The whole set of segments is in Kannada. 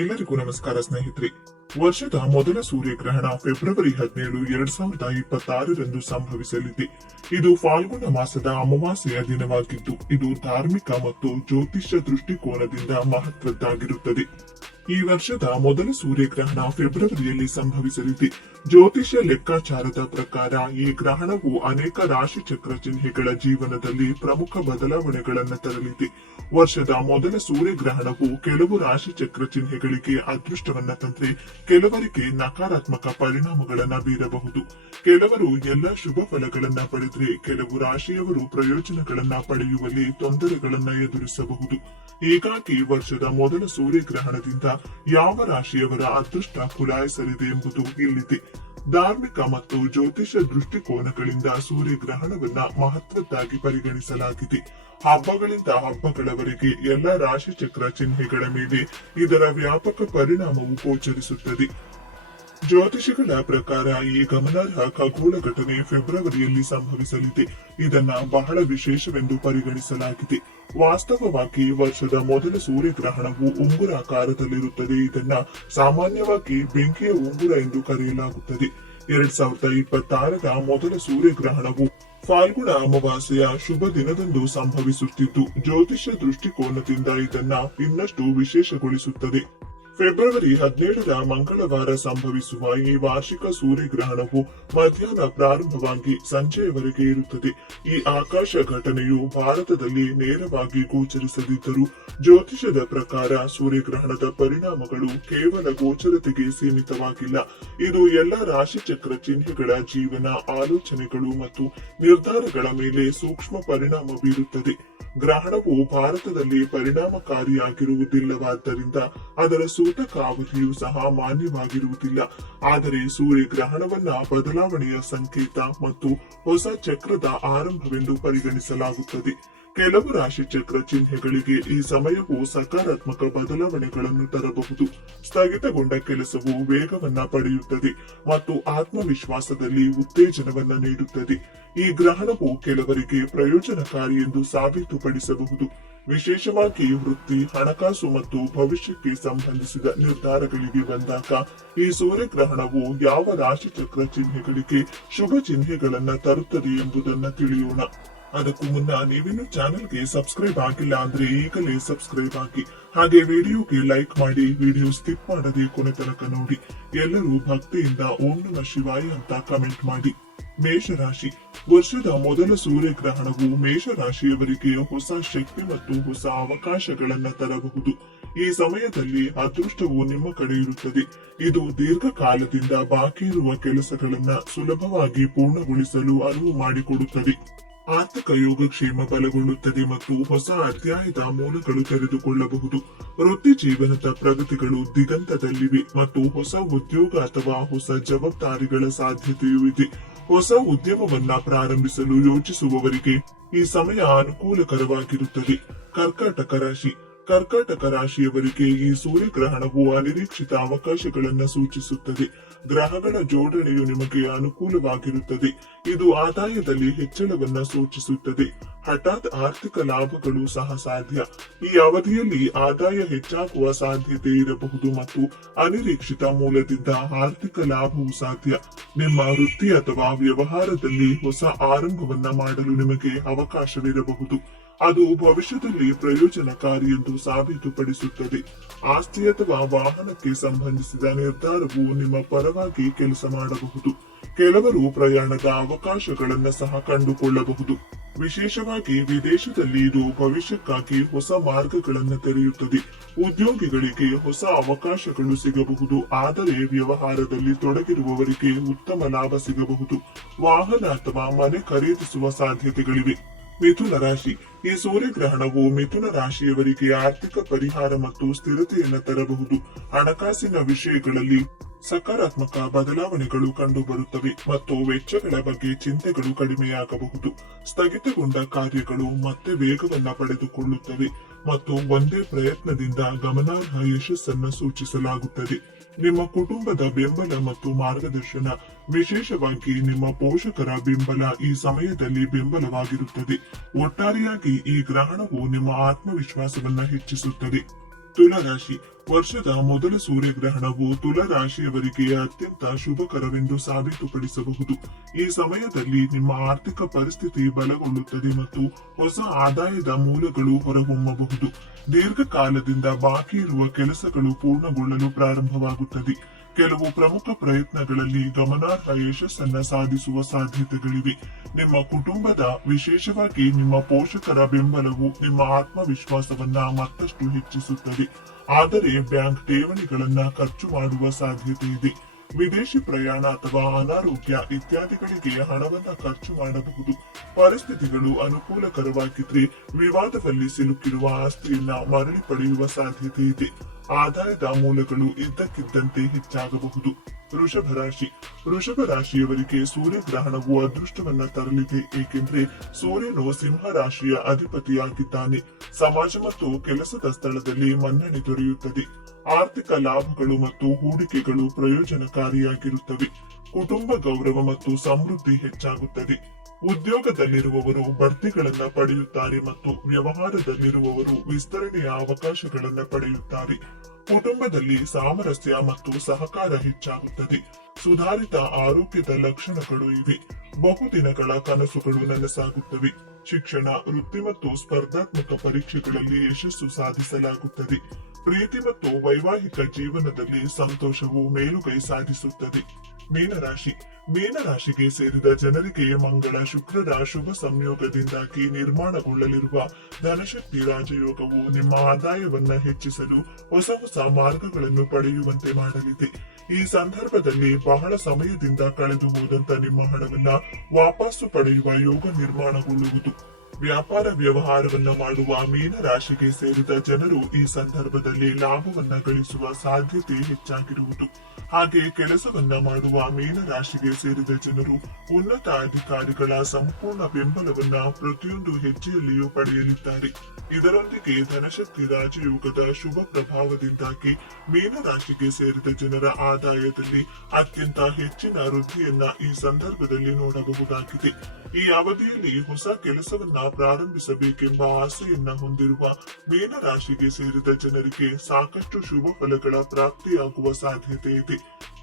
ಎಲ್ಲರಿಗೂ ನಮಸ್ಕಾರ ಸ್ನೇಹಿತರೆ. ವರ್ಷದ ಮೊದಲ ಸೂರ್ಯಗ್ರಹಣ ಫೆಬ್ರವರಿ 17, 2026ರಂದು ಸಂಭವಿಸಲಿದೆ. ಇದು ಫಾಲ್ಗುಣ ಮಾಸದ ಅಮಾವಾಸ್ಯೆಯ ದಿನವಾಗಿದ್ದು, ಇದು ಧಾರ್ಮಿಕ ಮತ್ತು ಜ್ಯೋತಿಷ್ಯ ದೃಷ್ಟಿಕೋನದಿಂದ ಮಹತ್ವದ್ದಾಗಿರುತ್ತದೆ. ಈ ವರ್ಷದ ಮೊದಲ ಸೂರ್ಯಗ್ರಹಣ ಫೆಬ್ರವರಿಯಲ್ಲಿ ಸಂಭವಿಸಲಿದೆ. ಜ್ಯೋತಿಷ್ಯ ಲೆಕ್ಕಾಚಾರದ ಪ್ರಕಾರ ಈ ಗ್ರಹಣವು ಅನೇಕ ರಾಶಿ ಚಕ್ರ ಚಿಹ್ನೆಗಳ ಜೀವನದಲ್ಲಿ ಪ್ರಮುಖ ಬದಲಾವಣೆಗಳನ್ನು ತರಲಿದೆ. ವರ್ಷದ ಮೊದಲ ಸೂರ್ಯಗ್ರಹಣವು ಕೆಲವು ರಾಶಿ ಚಕ್ರ ಚಿಹ್ನೆಗಳಿಗೆ ಅದೃಷ್ಟವನ್ನ ತಂದ್ರೆ, ಕೆಲವರಿಗೆ ನಕಾರಾತ್ಮಕ ಪರಿಣಾಮಗಳನ್ನ ಬೀರಬಹುದು. ಕೆಲವರು ಎಲ್ಲ ಶುಭ ಫಲಗಳನ್ನ ಪಡೆದ್ರೆ, ಕೆಲವು ರಾಶಿಯವರು ಪ್ರಯೋಜನಗಳನ್ನ ಪಡೆಯುವಲ್ಲಿ ತೊಂದರೆಗಳನ್ನ ಎದುರಿಸಬಹುದು. ಹೀಗಾಗಿ ವರ್ಷದ ಮೊದಲ ಸೂರ್ಯಗ್ರಹಣದಿಂದ ಯಾವ ರಾಶಿಯವರ ಅದೃಷ್ಟ ಕುಲಾಯಿಸಲಿದೆ ಎಂಬುದು ಇಲ್ಲಿದೆ. ಧಾರ್ಮಿಕ ಮತ್ತು ಜ್ಯೋತಿಷ ದೃಷ್ಟಿಕೋನಗಳಿಂದ ಸೂರ್ಯಗ್ರಹಣವನ್ನ ಮಹತ್ವದ್ದಾಗಿ ಪರಿಗಣಿಸಲಾಗಿದೆ. ಹಬ್ಬಗಳಿಂದ ಹಬ್ಬಗಳವರೆಗೆ ಎಲ್ಲ ರಾಶಿಚಕ್ರ ಚಿಹ್ನೆಗಳ ಮೇಲೆ ಇದರ ವ್ಯಾಪಕ ಪರಿಣಾಮವು ಗೋಚರಿಸುತ್ತದೆ. ಜ್ಯೋತಿಷಿಗಳ ಪ್ರಕಾರ ಈ ಗಮನಾರ್ಹ ಖಗೋಳ ಘಟನೆ ಫೆಬ್ರವರಿಯಲ್ಲಿ ಸಂಭವಿಸಲಿದೆ. ಇದನ್ನ ಬಹಳ ವಿಶೇಷವೆಂದು ಪರಿಗಣಿಸಲಾಗಿದೆ. ವಾಸ್ತವವಾಗಿ ವರ್ಷದ ಮೊದಲ ಸೂರ್ಯಗ್ರಹಣವು ಉಂಗುರಾಕಾರದಲ್ಲಿರುತ್ತದೆ. ಇದನ್ನ ಸಾಮಾನ್ಯವಾಗಿ ಬೆಂಕಿಯ ಉಂಗುರ ಎಂದು ಕರೆಯಲಾಗುತ್ತದೆ. 2026ರ ಮೊದಲ ಸೂರ್ಯಗ್ರಹಣವು ಫಾಲ್ಗುಣ ಅಮಾವಾಸ್ಯೆಯ ಶುಭ ದಿನದಂದು ಸಂಭವಿಸುತ್ತಿದ್ದು, ಜ್ಯೋತಿಷ್ಯ ದೃಷ್ಟಿಕೋನದಿಂದ ಇದನ್ನ ಇನ್ನಷ್ಟು ವಿಶೇಷಗೊಳಿಸುತ್ತದೆ. ಫೆಬ್ರವರಿ 17ರ ಮಂಗಳವಾರ ಸಂಭವಿಸುವ ಈ ವಾರ್ಷಿಕ ಸೂರ್ಯಗ್ರಹಣವು ಮಧ್ಯಾಹ್ನ ಪ್ರಾರಂಭವಾಗಿ ಸಂಜೆಯವರೆಗೆ ಇರುತ್ತದೆ. ಈ ಆಕಾಶ ಘಟನೆಯು ಭಾರತದಲ್ಲಿ ನೇರವಾಗಿ ಗೋಚರಿಸದಿದ್ದರೂ, ಜ್ಯೋತಿಷದ ಪ್ರಕಾರ ಸೂರ್ಯಗ್ರಹಣದ ಪರಿಣಾಮಗಳು ಕೇವಲ ಗೋಚರತೆಗೆ ಸೀಮಿತವಾಗಿಲ್ಲ. ಇದು ಎಲ್ಲ ರಾಶಿಚಕ್ರ ಚಿಹ್ನೆಗಳ ಜೀವನ, ಆಲೋಚನೆಗಳು ಮತ್ತು ನಿರ್ಧಾರಗಳ ಮೇಲೆ ಸೂಕ್ಷ್ಮ ಪರಿಣಾಮ ಬೀರುತ್ತದೆ. ಗ್ರಹಣವು ಭಾರತದಲ್ಲಿ ಪರಿಣಾಮಕಾರಿಯಾಗಿರುವುದಿಲ್ಲವಾದ್ದರಿಂದ ಅದರ ಸೂತಕ ಅವಧಿಯು ಸಹ ಮಾನ್ಯವಾಗಿರುವುದಿಲ್ಲ. ಆದರೆ ಸೂರ್ಯಗ್ರಹಣವನ್ನ ಬದಲಾವಣೆಯ ಸಂಕೇತ ಮತ್ತು ಹೊಸ ಚಕ್ರದ ಆರಂಭವೆಂದು ಪರಿಗಣಿಸಲಾಗುತ್ತದೆ. ಕೆಲವು ರಾಶಿ ಚಕ್ರ ಚಿಹ್ನೆಗಳಿಗೆ ಈ ಸಮಯವು ಸಕಾರಾತ್ಮಕ ಬದಲಾವಣೆಗಳನ್ನು ತರಬಹುದು. ಸ್ಥಗಿತಗೊಂಡ ಕೆಲಸವು ವೇಗವನ್ನ ಪಡೆಯುತ್ತದೆ ಮತ್ತು ಆತ್ಮವಿಶ್ವಾಸದಲ್ಲಿ ಉತ್ತೇಜನವನ್ನ ನೀಡುತ್ತದೆ. ಈ ಗ್ರಹಣವು ಕೆಲವರಿಗೆ ಪ್ರಯೋಜನಕಾರಿ ಎಂದು ಸಾಬೀತುಪಡಿಸಬಹುದು. ವಿಶೇಷವಾಗಿ ವೃತ್ತಿ, ಹಣಕಾಸು ಮತ್ತು ಭವಿಷ್ಯಕ್ಕೆ ಸಂಬಂಧಿಸಿದ ನಿರ್ಧಾರಗಳಿಗೆ ಬಂದಾಗ ಈ ಸೂರ್ಯಗ್ರಹಣವು ಯಾವ ರಾಶಿ ಚಕ್ರ ಚಿಹ್ನೆಗಳಿಗೆ ಶುಭ ಚಿಹ್ನೆಗಳನ್ನ ತರುತ್ತದೆ ಎಂಬುದನ್ನು ತಿಳಿಯೋಣ. ಅದಕ್ಕೂ ಮುನ್ನ ನೀವಿನ್ನು ಚಾನೆಲ್ಗೆ ಸಬ್ಸ್ಕ್ರೈಬ್ ಆಗಿಲ್ಲ ಅಂದ್ರೆ ಈಗಲೇ ಸಬ್ಸ್ಕ್ರೈಬ್ ಆಗಿ, ಹಾಗೆ ವಿಡಿಯೋಗೆ ಲೈಕ್ ಮಾಡಿ, ವಿಡಿಯೋ ಸ್ಕಿಪ್ ಮಾಡದೆ ಕೊನೆ ತನಕ ನೋಡಿ. ಎಲ್ಲರೂ ಭಕ್ತಿಯಿಂದ ಓಂ ನಮಃ ಶಿವಾಯ ಅಂತ ಕಮೆಂಟ್ ಮಾಡಿ. ಮೇಷರಾಶಿ. ವರ್ಷದ ಮೊದಲ ಸೂರ್ಯಗ್ರಹಣವು ಮೇಷರಾಶಿಯವರಿಗೆ ಹೊಸ ಶಕ್ತಿ ಮತ್ತು ಹೊಸ ಅವಕಾಶಗಳನ್ನ ತರಬಹುದು. ಈ ಸಮಯದಲ್ಲಿ ಅದೃಷ್ಟವು ನಿಮ್ಮ ಕಡೆ ಇರುತ್ತದೆ. ಇದು ದೀರ್ಘಕಾಲದಿಂದ ಬಾಕಿ ಇರುವ ಕೆಲಸಗಳನ್ನ ಸುಲಭವಾಗಿ ಪೂರ್ಣಗೊಳಿಸಲು ಅನುವು ಮಾಡಿಕೊಡುತ್ತದೆ. ಆರ್ಥಿಕ ಯೋಗಕ್ಷೇಮ ಬಲಗೊಳ್ಳುತ್ತದೆ ಮತ್ತು ಹೊಸ ಅಧ್ಯಾಯದ ಮೂಲಗಳು ತೆರೆದುಕೊಳ್ಳಬಹುದು. ವೃತ್ತಿ ಜೀವನದ ಪ್ರಗತಿಗಳು ದಿಗಂತದಲ್ಲಿವೆ ಮತ್ತು ಹೊಸ ಉದ್ಯೋಗ ಅಥವಾ ಹೊಸ ಜವಾಬ್ದಾರಿಗಳ ಸಾಧ್ಯತೆಯೂ ಇದೆ. ಹೊಸ ಉದ್ಯಮವನ್ನ ಪ್ರಾರಂಭಿಸಲು ಯೋಚಿಸುವವರಿಗೆ ಈ ಸಮಯ ಅನುಕೂಲಕರವಾಗಿರುತ್ತದೆ. ಕರ್ಕಾಟಕ ರಾಶಿ. ಕರ್ಕಾಟಕ ರಾಶಿಯವರಿಗೆ ಈ ಸೂರ್ಯಗ್ರಹಣವು ಅನಿರೀಕ್ಷಿತ ಅವಕಾಶಗಳನ್ನು ಸೂಚಿಸುತ್ತದೆ. ಗ್ರಹಗಳ ಜೋಡಣೆಯು ನಿಮಗೆ ಅನುಕೂಲವಾಗಿರುತ್ತದೆ. ಇದು ಆದಾಯದಲ್ಲಿ ಹೆಚ್ಚಳವನ್ನ ಸೂಚಿಸುತ್ತದೆ. ಹಠಾತ್ ಆರ್ಥಿಕ ಲಾಭಗಳು ಸಹ ಸಾಧ್ಯ. ಈ ಅವಧಿಯಲ್ಲಿ ಆದಾಯ ಹೆಚ್ಚಾಗುವ ಸಾಧ್ಯತೆ ಇರಬಹುದು ಮತ್ತು ಅನಿರೀಕ್ಷಿತ ಮೂಲದಿಂದ ಆರ್ಥಿಕ ಲಾಭವು ಸಾಧ್ಯ. ನಿಮ್ಮ ವೃತ್ತಿ ಅಥವಾ ವ್ಯವಹಾರದಲ್ಲಿ ಹೊಸ ಆರಂಭವನ್ನ ಮಾಡಲು ನಿಮಗೆ ಅವಕಾಶವಿರಬಹುದು. ಅದು ಭವಿಷ್ಯದಲ್ಲಿ ಪ್ರಯೋಜನಕಾರಿ ಎಂದು ಸಾಬೀತುಪಡಿಸುತ್ತದೆ. ಆಸ್ತಿ ಅಥವಾ ವಾಹನಕ್ಕೆ ಸಂಬಂಧಿಸಿದ ನಿರ್ಧಾರವು ನಿಮ್ಮ ಪರವಾಗಿ ಕೆಲಸ ಮಾಡಬಹುದು. ಕೆಲವರು ಪ್ರಯಾಣದ ಅವಕಾಶಗಳನ್ನು ಸಹ ಕಂಡುಕೊಳ್ಳಬಹುದು. ವಿಶೇಷವಾಗಿ ವಿದೇಶದಲ್ಲಿ ಇದು ಭವಿಷ್ಯಕ್ಕಾಗಿ ಹೊಸ ಮಾರ್ಗಗಳನ್ನು ತೆರೆಯುತ್ತದೆ. ಉದ್ಯೋಗಿಗಳಿಗೆ ಹೊಸ ಅವಕಾಶಗಳು ಸಿಗಬಹುದು, ಆದರೆ ವ್ಯವಹಾರದಲ್ಲಿ ತೊಡಗಿರುವವರಿಗೆ ಉತ್ತಮ ಲಾಭ ಸಿಗಬಹುದು. ವಾಹನ ಅಥವಾ ಮನೆ ಖರೀದಿಸುವ ಸಾಧ್ಯತೆಗಳಿವೆ. ಮಿಥುನ ರಾಶಿ. ಈ ಸೂರ್ಯಗ್ರಹಣವು ಮಿಥುನ ರಾಶಿಯವರಿಗೆ ಆರ್ಥಿಕ ಪರಿಹಾರ ಮತ್ತು ಸ್ಥಿರತೆಯನ್ನು ತರಬಹುದು. ಹಣಕಾಸಿನ ವಿಷಯಗಳಲ್ಲಿ ಸಕಾರಾತ್ಮಕ ಬದಲಾವಣೆಗಳು ಕಂಡುಬರುತ್ತವೆ ಮತ್ತು ವೆಚ್ಚಗಳ ಬಗ್ಗೆ ಚಿಂತೆಗಳು ಕಡಿಮೆಯಾಗಬಹುದು. ಸ್ಥಗಿತಗೊಂಡ ಕಾರ್ಯಗಳು ಮತ್ತೆ ವೇಗವನ್ನ ಪಡೆದುಕೊಳ್ಳುತ್ತವೆ ಮತ್ತು ಒಂದೇ ಪ್ರಯತ್ನದಿಂದ ಗಮನಾರ್ಹ ಯಶಸ್ಸನ್ನು ಸೂಚಿಸಲಾಗುತ್ತದೆ. ನಿಮ್ಮ ಕುಟುಂಬದ ಬೆಂಬಲ ಮತ್ತು ಮಾರ್ಗದರ್ಶನ, ವಿಶೇಷವಾಗಿ ನಿಮ್ಮ ಪೋಷಕರ ಬೆಂಬಲ ಈ ಸಮಯದಲ್ಲಿ ಬೆಂಬಲವಾಗಿರುತ್ತದೆ. ಒಟ್ಟಾರೆಯಾಗಿ ಈ ಗ್ರಹಣವು ನಿಮ್ಮ ಆತ್ಮವಿಶ್ವಾಸವನ್ನ ಹೆಚ್ಚಿಸುತ್ತದೆ. ತುಲಾರಾಶಿ. ವರ್ಷದ ಮೊದಲ ಸೂರ್ಯಗ್ರಹಣವು ತುಲಾರಾಶಿಯವರಿಗೆ ಅತ್ಯಂತ ಶುಭಕರವೆಂದು ಸಾಬೀತುಪಡಿಸಬಹುದು. ಈ ಸಮಯದಲ್ಲಿ ನಿಮ್ಮ ಆರ್ಥಿಕ ಪರಿಸ್ಥಿತಿ ಬಲಗೊಳ್ಳುತ್ತದೆ ಮತ್ತು ಹೊಸ ಆದಾಯದ ಮೂಲಗಳು ಹೊರಹೊಮ್ಮಬಹುದು. ದೀರ್ಘಕಾಲದಿಂದ ಬಾಕಿ ಇರುವ ಕೆಲಸಗಳು ಪೂರ್ಣಗೊಳ್ಳಲು ಪ್ರಾರಂಭವಾಗುತ್ತದೆ. ಕೆಲವು ಪ್ರಮುಖ ಪ್ರಯತ್ನಗಳಲ್ಲಿ ಗಮನಾರ್ಹ ಯಶಸ್ಸನ್ನ ಸಾಧಿಸುವ ಸಾಧ್ಯತೆಗಳಿವೆ. ನಿಮ್ಮ ಕುಟುಂಬದ, ವಿಶೇಷವಾಗಿ ನಿಮ್ಮ ಪೋಷಕರ ಬೆಂಬಲವು ನಿಮ್ಮ ಆತ್ಮವಿಶ್ವಾಸವನ್ನ ಮತ್ತಷ್ಟು ಹೆಚ್ಚಿಸುತ್ತದೆ. ಆದರೆ ಬ್ಯಾಂಕ್ ಠೇವಣಿಗಳನ್ನ ಖರ್ಚು ಮಾಡುವ ಸಾಧ್ಯತೆ ಇದೆ. ವಿದೇಶಿ ಪ್ರಯಾಣ ಅಥವಾ ಅನಾರೋಗ್ಯ ಇತ್ಯಾದಿಗಳಿಗೆ ಹಣವನ್ನ ಖರ್ಚು ಮಾಡಬಹುದು. ಪರಿಸ್ಥಿತಿಗಳು ಅನುಕೂಲಕರವಾಗಿದ್ರೆ ವಿವಾದದಲ್ಲಿ ಸಿಲುಕಿರುವ ಆಸ್ತಿಯನ್ನ ಮರಳಿ ಪಡೆಯುವ ಸಾಧ್ಯತೆ ಇದೆ. ಆದಾಯದ ಮೂಲಗಳು ಇದ್ದಕ್ಕಿದ್ದಂತೆ ಹೆಚ್ಚಾಗಬಹುದು. ವೃಷಭ ರಾಶಿ. ವೃಷಭ ರಾಶಿಯವರಿಗೆ ಸೂರ್ಯಗ್ರಹಣವು ಅದೃಷ್ಟವನ್ನ ತರಲಿದೆ, ಏಕೆಂದ್ರೆ ಸೂರ್ಯನು ಸಿಂಹ ರಾಶಿಯ ಅಧಿಪತಿಯಾಗಿದ್ದಾನೆ. ಸಮಾಜ ಮತ್ತು ಕೆಲಸದ ಸ್ಥಳದಲ್ಲಿ ಮನ್ನಣೆ ದೊರೆಯುತ್ತದೆ. ಆರ್ಥಿಕ ಲಾಭಗಳು ಮತ್ತು ಹೂಡಿಕೆಗಳು ಪ್ರಯೋಜನಕಾರಿಯಾಗಿರುತ್ತವೆ. ಕುಟುಂಬ ಗೌರವ ಮತ್ತು ಸಮೃದ್ಧಿ ಹೆಚ್ಚಾಗುತ್ತದೆ. ಉದ್ಯೋಗದಲ್ಲಿರುವವರು ಬಡ್ತಿಗಳನ್ನ ಪಡೆಯುತ್ತಾರೆ ಮತ್ತು ವ್ಯವಹಾರದಲ್ಲಿರುವವರು ವಿಸ್ತರಣೆಯ ಅವಕಾಶಗಳನ್ನ ಪಡೆಯುತ್ತಾರೆ. ಕುಟುಂಬದಲ್ಲಿ ಸಾಮರಸ್ಯ ಮತ್ತು ಸಹಕಾರ ಹೆಚ್ಚಾಗುತ್ತದೆ. ಸುಧಾರಿತ ಆರೋಗ್ಯದ ಲಕ್ಷಣಗಳು ಇವೆ. ಬಹುದಿನಗಳ ಕನಸುಗಳು ನನಸಾಗುತ್ತವೆ. ಶಿಕ್ಷಣ, ವೃತ್ತಿ ಮತ್ತು ಸ್ಪರ್ಧಾತ್ಮಕ ಪರೀಕ್ಷೆಗಳಲ್ಲಿ ಯಶಸ್ಸು ಸಾಧಿಸಲಾಗುತ್ತದೆ. ಪ್ರೀತಿ ಮತ್ತು ವೈವಾಹಿಕ ಜೀವನದಲ್ಲಿ ಸಂತೋಷವು ಮೇಲುಗೈ ಸಾಧಿಸುತ್ತದೆ. ಮೀನರಾಶಿ. ಮೀನರಾಶಿಗೆ ಸೇರಿದ ಜನರಿಗೆ ಮಂಗಳ ಶುಕ್ರರ ಶುಭ ಸಂಯೋಗದಿಂದಾಗಿ ನಿರ್ಮಾಣಗೊಳ್ಳಲಿರುವ ಧನಶಕ್ತಿ ರಾಜಯೋಗವು ನಿಮ್ಮ ಆದಾಯವನ್ನ ಹೆಚ್ಚಿಸಲು ಹೊಸ ಹೊಸ ಮಾರ್ಗಗಳನ್ನು ಪಡೆಯುವಂತೆ ಮಾಡಲಿದೆ. ಈ ಸಂದರ್ಭದಲ್ಲಿ ಬಹಳ ಸಮಯದಿಂದ ಕಳೆದು ಹೋದಂತ ನಿಮ್ಮ ಹಣವನ್ನ ವಾಪಸ್ಸು ಪಡೆಯುವ ಯೋಗ ನಿರ್ಮಾಣಗೊಳ್ಳುವುದು. ವ್ಯಾಪಾರ ವ್ಯವಹಾರವನ್ನ ಮಾಡುವ ಮೀನರಾಶಿಗೆ ಸೇರಿದ ಜನರು ಈ ಸಂದರ್ಭದಲ್ಲಿ ಲಾಭವನ್ನ ಗಳಿಸುವ ಸಾಧ್ಯತೆ ಹೆಚ್ಚಾಗಿರುವುದು. ಹಾಗೆ ಕೆಲಸವನ್ನ ಮಾಡುವ ಮೀನರಾಶಿಗೆ ಸೇರಿದ ಜನರು ಉನ್ನತ ಅಧಿಕಾರಿಗಳ ಸಂಪೂರ್ಣ ಬೆಂಬಲವನ್ನ ಪ್ರತಿಯೊಂದು ಹೆಜ್ಜೆಯಲ್ಲಿಯೂ ಪಡೆಯಲಿದ್ದಾರೆ. ಇದರೊಂದಿಗೆ ಧನಶಕ್ತಿ ರಾಜಯೋಗದ ಶುಭ ಪ್ರಭಾವದಿಂದಾಗಿ ಮೀನರಾಶಿಗೆ ಸೇರಿದ ಜನರ ಆದಾಯದಲ್ಲಿ ಅತ್ಯಂತ ಹೆಚ್ಚಿನ ವೃದ್ಧಿಯನ್ನ ಈ ಸಂದರ್ಭದಲ್ಲಿ ನೋಡಬಹುದಾಗಿದೆ. ಈ ಅವಧಿಯಲ್ಲಿ ಹೊಸ ಕೆಲಸವನ್ನ ಪ್ರಾರಂಭಿಸಬೇಕೆಂಬ ಆಸೆಯನ್ನ ಹೊಂದಿರುವ ಮೀನರಾಶಿಗೆ ಸೇರಿದ ಜನರಿಗೆ ಸಾಕಷ್ಟು ಶುಭ ಫಲಗಳ ಪ್ರಾಪ್ತಿಯಾಗುವ ಸಾಧ್ಯತೆ ಇದೆ.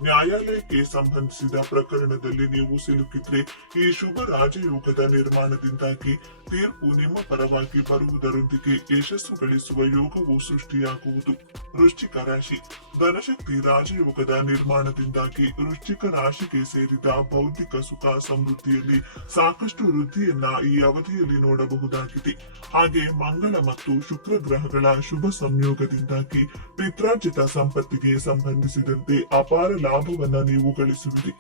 ನ್ಯಾಯಾಲಯಕ್ಕೆ ಸಂಬಂಧಿಸಿದ ಪ್ರಕರಣದಲ್ಲಿ ನೀವು ಸಿಲುಕಿದ್ರೆ ಈ ಶುಭ ರಾಜಯೋಗದ ನಿರ್ಮಾಣದಿಂದಾಗಿ ತೀರ್ಪು ನಿಮ್ಮ ಪರವಾಗಿ ಬರುವುದರೊಂದಿಗೆ ಯಶಸ್ಸು ಗಳಿಸುವ ಯೋಗವು ಸೃಷ್ಟಿಯಾಗುವುದು. ವೃಶ್ಚಿಕ ರಾಶಿ. ಧನಶಕ್ತಿ ರಾಜಯೋಗದ ನಿರ್ಮಾಣದಿಂದಾಗಿ ವೃಶ್ಚಿಕ ರಾಶಿಗೆ ಸೇರಿದ ಬೌದ್ಧಿಕ ಸುಖ ಸಮೃದ್ಧಿಯಲ್ಲಿ ಸಾಕಷ್ಟು ವೃದ್ಧಿಯನ್ನ ಈ ಅವಧಿಯಲ್ಲಿ ನೋಡಬಹುದಾಗಿದೆ. ಹಾಗೆ ಮಂಗಳ ಮತ್ತು ಶುಕ್ರ ಗ್ರಹಗಳ ಶುಭ ಸಂಯೋಗದಿಂದಾಗಿ ಪಿತ್ರಾರ್ಜಿತ ಸಂಪತ್ತಿಗೆ ಸಂಬಂಧಿಸಿದಂತೆ ಅಪಾರ ಲಾಭವನ್ನ ನೀವು ಗಳಿಸುವಿರಿ.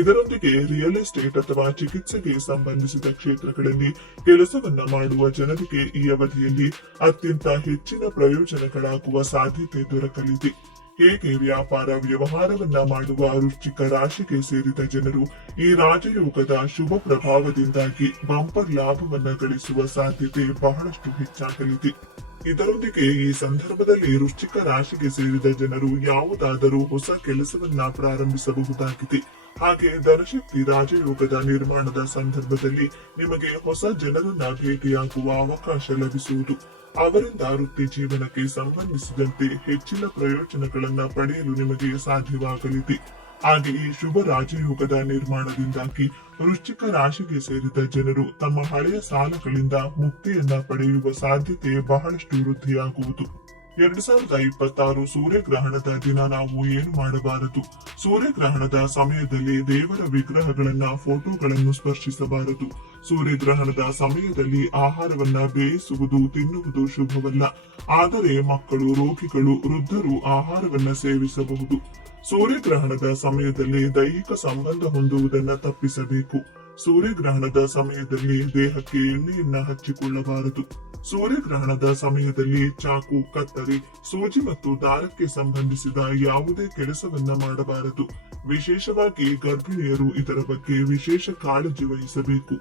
ಇದರೊಂದಿಗೆ ರಿಯಲ್ ಎಸ್ಟೇಟ್ ಅಥವಾ ಚಿಕಿತ್ಸೆಗೆ ಸಂಬಂಧಿಸಿದ ಕ್ಷೇತ್ರಗಳಲ್ಲಿ ಕೆಲಸವನ್ನ ಮಾಡುವ ಜನರಿಗೆ ಈ ಅವಧಿಯಲ್ಲಿ ಅತ್ಯಂತ ಹೆಚ್ಚಿನ ಪ್ರಯೋಜನಗಳಾಗುವ ಸಾಧ್ಯತೆ ದೊರಕಲಿದೆ. ಹೇಗೆ ವ್ಯಾಪಾರ ವ್ಯವಹಾರವನ್ನ ಮಾಡುವ ವೃಶ್ಚಿಕ ರಾಶಿಗೆ ಸೇರಿದ ಜನರು ಈ ರಾಜಯೋಗದ ಶುಭ ಪ್ರಭಾವದಿಂದಾಗಿ ಬಂಪರ್ ಲಾಭವನ್ನ ಗಳಿಸುವ ಸಾಧ್ಯತೆ ಬಹಳಷ್ಟು ಹೆಚ್ಚಾಗಲಿದೆ. ಇದರೊಂದಿಗೆ ಈ ಸಂದರ್ಭದಲ್ಲಿ ವೃಶ್ಚಿಕ ರಾಶಿಗೆ ಸೇರಿದ ಜನರು ಯಾವುದಾದರೂ ಹೊಸ ಕೆಲಸವನ್ನ ಪ್ರಾರಂಭಿಸಬಹುದಾಗಿದೆ. ಹಾಗೆ ಧನಶಕ್ತಿ ರಾಜಯೋಗದ ನಿರ್ಮಾಣದ ಸಂದರ್ಭದಲ್ಲಿ ನಿಮಗೆ ಹೊಸ ಜನರನ್ನ ಭೇಟಿಯಾಗುವ ಅವಕಾಶ ಲಭಿಸುವುದು. ಅವರಿಂದ ವೃತ್ತಿ ಜೀವನಕ್ಕೆ ಸಂಬಂಧಿಸಿದಂತೆ ಹೆಚ್ಚಿನ ಪ್ರಯೋಜನಗಳನ್ನ ಪಡೆಯಲು ನಿಮಗೆ ಸಾಧ್ಯವಾಗಲಿದೆ. ಹಾಗೆ ಈ ಶುಭ ರಾಜಯೋಗದ ನಿರ್ಮಾಣದಿಂದಾಗಿ ವೃಶ್ಚಿಕ ರಾಶಿಗೆ ಸೇರಿದ ಜನರು ತಮ್ಮ ಹಳೆಯ ಸಾಲಗಳಿಂದ ಮುಕ್ತಿಯನ್ನ ಪಡೆಯುವ ಸಾಧ್ಯತೆ ಬಹಳಷ್ಟು ವೃದ್ಧಿಯಾಗುವುದು. 2026 ಸೂರ್ಯಗ್ರಹಣದ ದಿನ ನಾವು ಏನು ಮಾಡಬಾರದು? ಸೂರ್ಯಗ್ರಹಣದ ಸಮಯದಲ್ಲಿ ದೇವರ ವಿಗ್ರಹಗಳನ್ನ, ಫೋಟೋಗಳನ್ನು ಸ್ಪರ್ಶಿಸಬಾರದು. ಸೂರ್ಯಗ್ರಹಣದ ಸಮಯದಲ್ಲಿ ಆಹಾರವನ್ನ ಬೇಯಿಸುವುದು, ತಿನ್ನುವುದು ಶುಭವಲ್ಲ. ಆದರೆ ಮಕ್ಕಳು, ರೋಗಿಗಳು, ವೃದ್ಧರು ಆಹಾರವನ್ನ ಸೇವಿಸಬಹುದು. ಸೂರ್ಯಗ್ರಹಣದ ಸಮಯದಲ್ಲಿ ದೈಹಿಕ ಸಂಬಂಧ ಹೊಂದುವುದನ್ನ ತಪ್ಪಿಸಬೇಕು. ಸೂರ್ಯಗ್ರಹಣದ ಸಮಯದಲ್ಲಿ ದೇಹಕ್ಕೆ ಎಣ್ಣೆಯನ್ನ ಹಚ್ಚಿಕೊಳ್ಳಬಾರದು. ಸೂರ್ಯಗ್ರಹಣದ ಸಮಯದಲ್ಲಿ ಚಾಕು, ಕತ್ತರಿ, ಸೂಜಿ ಮತ್ತು ದಾರಕ್ಕೆ ಸಂಬಂಧಿಸಿದ ಯಾವುದೇ ಕೆಲಸವನ್ನ ಮಾಡಬಾರದು. ವಿಶೇಷವಾಗಿ ಗರ್ಭಿಣಿಯರು ಇದರ ಬಗ್ಗೆ ವಿಶೇಷ ಕಾಳಜಿ ವಹಿಸಬೇಕು.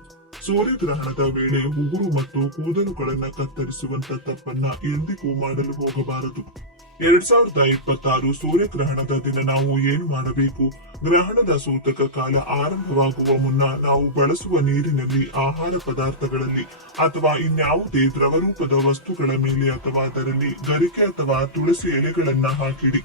ಸೂರ್ಯಗ್ರಹಣದ ವೇಳೆ ಉಗುರು ಮತ್ತು ಕೂದಲುಗಳನ್ನ ಕತ್ತರಿಸುವಂತ ತಪ್ಪನ್ನ ಎಂದಿಗೂ ಮಾಡಲು ಹೋಗಬಾರದು. 2026 ಸೂರ್ಯಗ್ರಹಣದ ದಿನ ನಾವು ಏನು ಮಾಡಬೇಕು? ಗ್ರಹಣದ ಸೂತಕ ಕಾಲ ಆರಂಭವಾಗುವ ಮುನ್ನ ನಾವು ಬಳಸುವ ನೀರಿನಲ್ಲಿ, ಆಹಾರ ಪದಾರ್ಥಗಳಲ್ಲಿ ಅಥವಾ ಇನ್ಯಾವುದೇ ದ್ರವರೂಪದ ವಸ್ತುಗಳ ಮೇಲೆ ಅಥವಾ ಅದರಲ್ಲಿ ಗರಿಕೆ ಅಥವಾ ತುಳಸಿ ಎಲೆಗಳನ್ನ ಹಾಕಿಡಿ.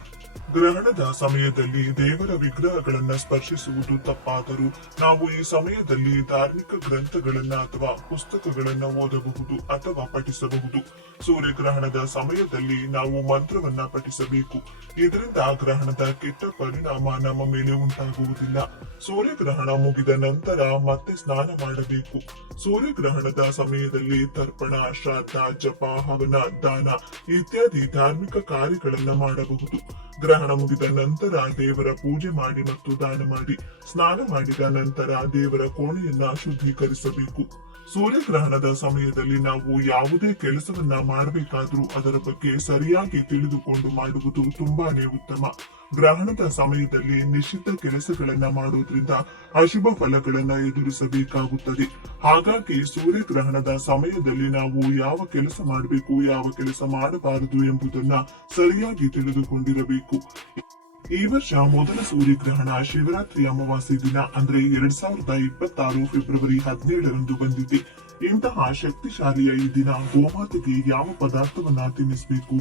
ಗ್ರಹಣದ ಸಮಯದಲ್ಲಿ ದೇವರ ವಿಗ್ರಹಗಳನ್ನ ಸ್ಪರ್ಶಿಸುವುದು ತಪ್ಪಾದರೂ ನಾವು ಈ ಸಮಯದಲ್ಲಿ ಧಾರ್ಮಿಕ ಗ್ರಂಥಗಳನ್ನ ಅಥವಾ ಪುಸ್ತಕಗಳನ್ನ ಓದಬಹುದು ಅಥವಾ ಪಠಿಸಬಹುದು. ಸೂರ್ಯಗ್ರಹಣದ ಸಮಯದಲ್ಲಿ ನಾವು ಮಂತ್ರವನ್ನ ಪಠಿಸಬೇಕು. ಇದರಿಂದ ಗ್ರಹಣದ ಕೆಟ್ಟ ಪರಿಣಾಮ ನಮ್ಮ ಮೇಲೆ ಉಂಟಾಗುವುದಿಲ್ಲ. ಸೂರ್ಯಗ್ರಹಣ ಮುಗಿದ ನಂತರ ಮತ್ತೆ ಸ್ನಾನ ಮಾಡಬೇಕು. ಸೂರ್ಯಗ್ರಹಣದ ಸಮಯದಲ್ಲಿ ತರ್ಪಣ, ಶ್ರಾದ್ದ, ಜಪ, ಹವನ, ದಾನ ಇತ್ಯಾದಿ ಧಾರ್ಮಿಕ ಕಾರ್ಯಗಳನ್ನ ಮಾಡಬಹುದು. ಗ್ರಹಣ ಮುಗಿದ ನಂತರ ದೇವರ ಪೂಜೆ ಮಾಡಿ ಮತ್ತು ದಾನ ಮಾಡಿ. ಸ್ನಾನ ಮಾಡಿದ ನಂತರ ದೇವರ ಕೋಣೆಯನ್ನ ಶುದ್ಧೀಕರಿಸಬೇಕು. ಸೂರ್ಯಗ್ರಹಣದ ಸಮಯದಲ್ಲಿ ನಾವು ಯಾವುದೇ ಕೆಲಸವನ್ನ ಮಾಡಬೇಕಾದ್ರೂ ಅದರ ಬಗ್ಗೆ ಸರಿಯಾಗಿ ತಿಳಿದುಕೊಂಡು ಮಾಡುವುದು ತುಂಬಾನೇ ಉತ್ತಮ. ಗ್ರಹಣದ ಸಮಯದಲ್ಲಿ ನಿಶ್ಚಿತ ಕೆಲಸಗಳನ್ನ ಮಾಡೋದ್ರಿಂದ ಅಶುಭ ಫಲಗಳನ್ನ ಎದುರಿಸಬೇಕಾಗುತ್ತದೆ. ಹಾಗಾಗಿ ಸೂರ್ಯಗ್ರಹಣದ ಸಮಯದಲ್ಲಿ ನಾವು ಯಾವ ಕೆಲಸ ಮಾಡಬೇಕು, ಯಾವ ಕೆಲಸ ಮಾಡಬಾರದು ಎಂಬುದನ್ನ ಸರಿಯಾಗಿ ತಿಳಿದುಕೊಂಡಿರಬೇಕು. ಈ ವರ್ಷ ಮೊದಲ ಸೂರ್ಯಗ್ರಹಣ ಶಿವರಾತ್ರಿ ಅಮಾವಾಸ್ಯೆ ದಿನ ಅಂದ್ರೆ 2026 ಫೆಬ್ರವರಿ 17ರಂದು ಬಂದಿದೆ. ಇಂತಹ ಶಕ್ತಿಶಾಲಿಯ ಈ ದಿನ ಗೋಮಾತೆಗೆ ಯಾವ ಪದಾರ್ಥವನ್ನ ತಿನ್ನಿಸಬೇಕು?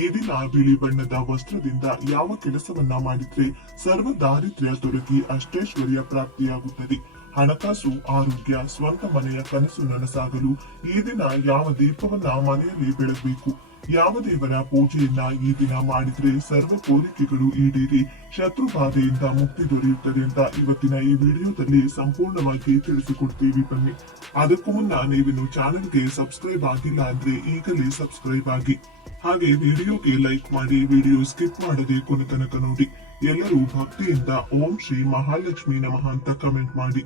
ಈ ದಿನ ಬಿಳಿ ಬಣ್ಣದ ವಸ್ತ್ರದಿಂದ ಯಾವ ಕೆಲಸವನ್ನ ಮಾಡಿದ್ರೆ ಸರ್ವ ದಾರಿದ್ರ್ಯ ತೊಲಗಿ ಅಷ್ಟೈಶ್ವರ್ಯ ಪ್ರಾಪ್ತಿಯಾಗುತ್ತದೆ. ಹಣಕಾಸು, ಆರೋಗ್ಯ, ಸ್ವಂತ ಮನೆಯ ಕನಸು ನನಸಾಗಲು ಈ ದಿನ ಯಾವ ದೀಪವನ್ನ ಮನೆಯಲ್ಲಿ ಬೆಳಗಬೇಕು? ಯಾವ ದೇವರ ಪೂಜೆಯನ್ನ ಈ ದಿನ ಮಾಡಿದ್ರೆ ಸರ್ವ ಕೋರಿಕೆಗಳು ಈಡೇರಿ ಶತ್ರು ಬಾಧೆಯಿಂದ ಮುಕ್ತಿ ದೊರೆಯುತ್ತದೆ ಅಂತ ಇವತ್ತಿನ ಈ ವಿಡಿಯೋದಲ್ಲಿ ಸಂಪೂರ್ಣವಾಗಿ ತಿಳಿಸಿಕೊಡ್ತೀವಿ. ಬನ್ನಿ. ಅದಕ್ಕೂ ಮುನ್ನ ನೀವಿನ್ನು ಚಾನೆಲ್ಗೆ ಸಬ್ಸ್ಕ್ರೈಬ್ ಆಗಿಲ್ಲ ಅಂದ್ರೆ ಈಗಲೇ ಸಬ್ಸ್ಕ್ರೈಬ್ ಆಗಿ, ಹಾಗೆ ವಿಡಿಯೋಗೆ ಲೈಕ್ ಮಾಡಿ, ವಿಡಿಯೋ ಸ್ಕಿಪ್ ಮಾಡದೆ ಕೊನೆ ತನಕ ನೋಡಿ. ಎಲ್ಲರೂ ಭಕ್ತಿಯಿಂದ ಓಂ ಶ್ರೀ ಮಹಾಲಕ್ಷ್ಮಿ ನಮಃ ಅಂತ ಕಮೆಂಟ್ ಮಾಡಿ.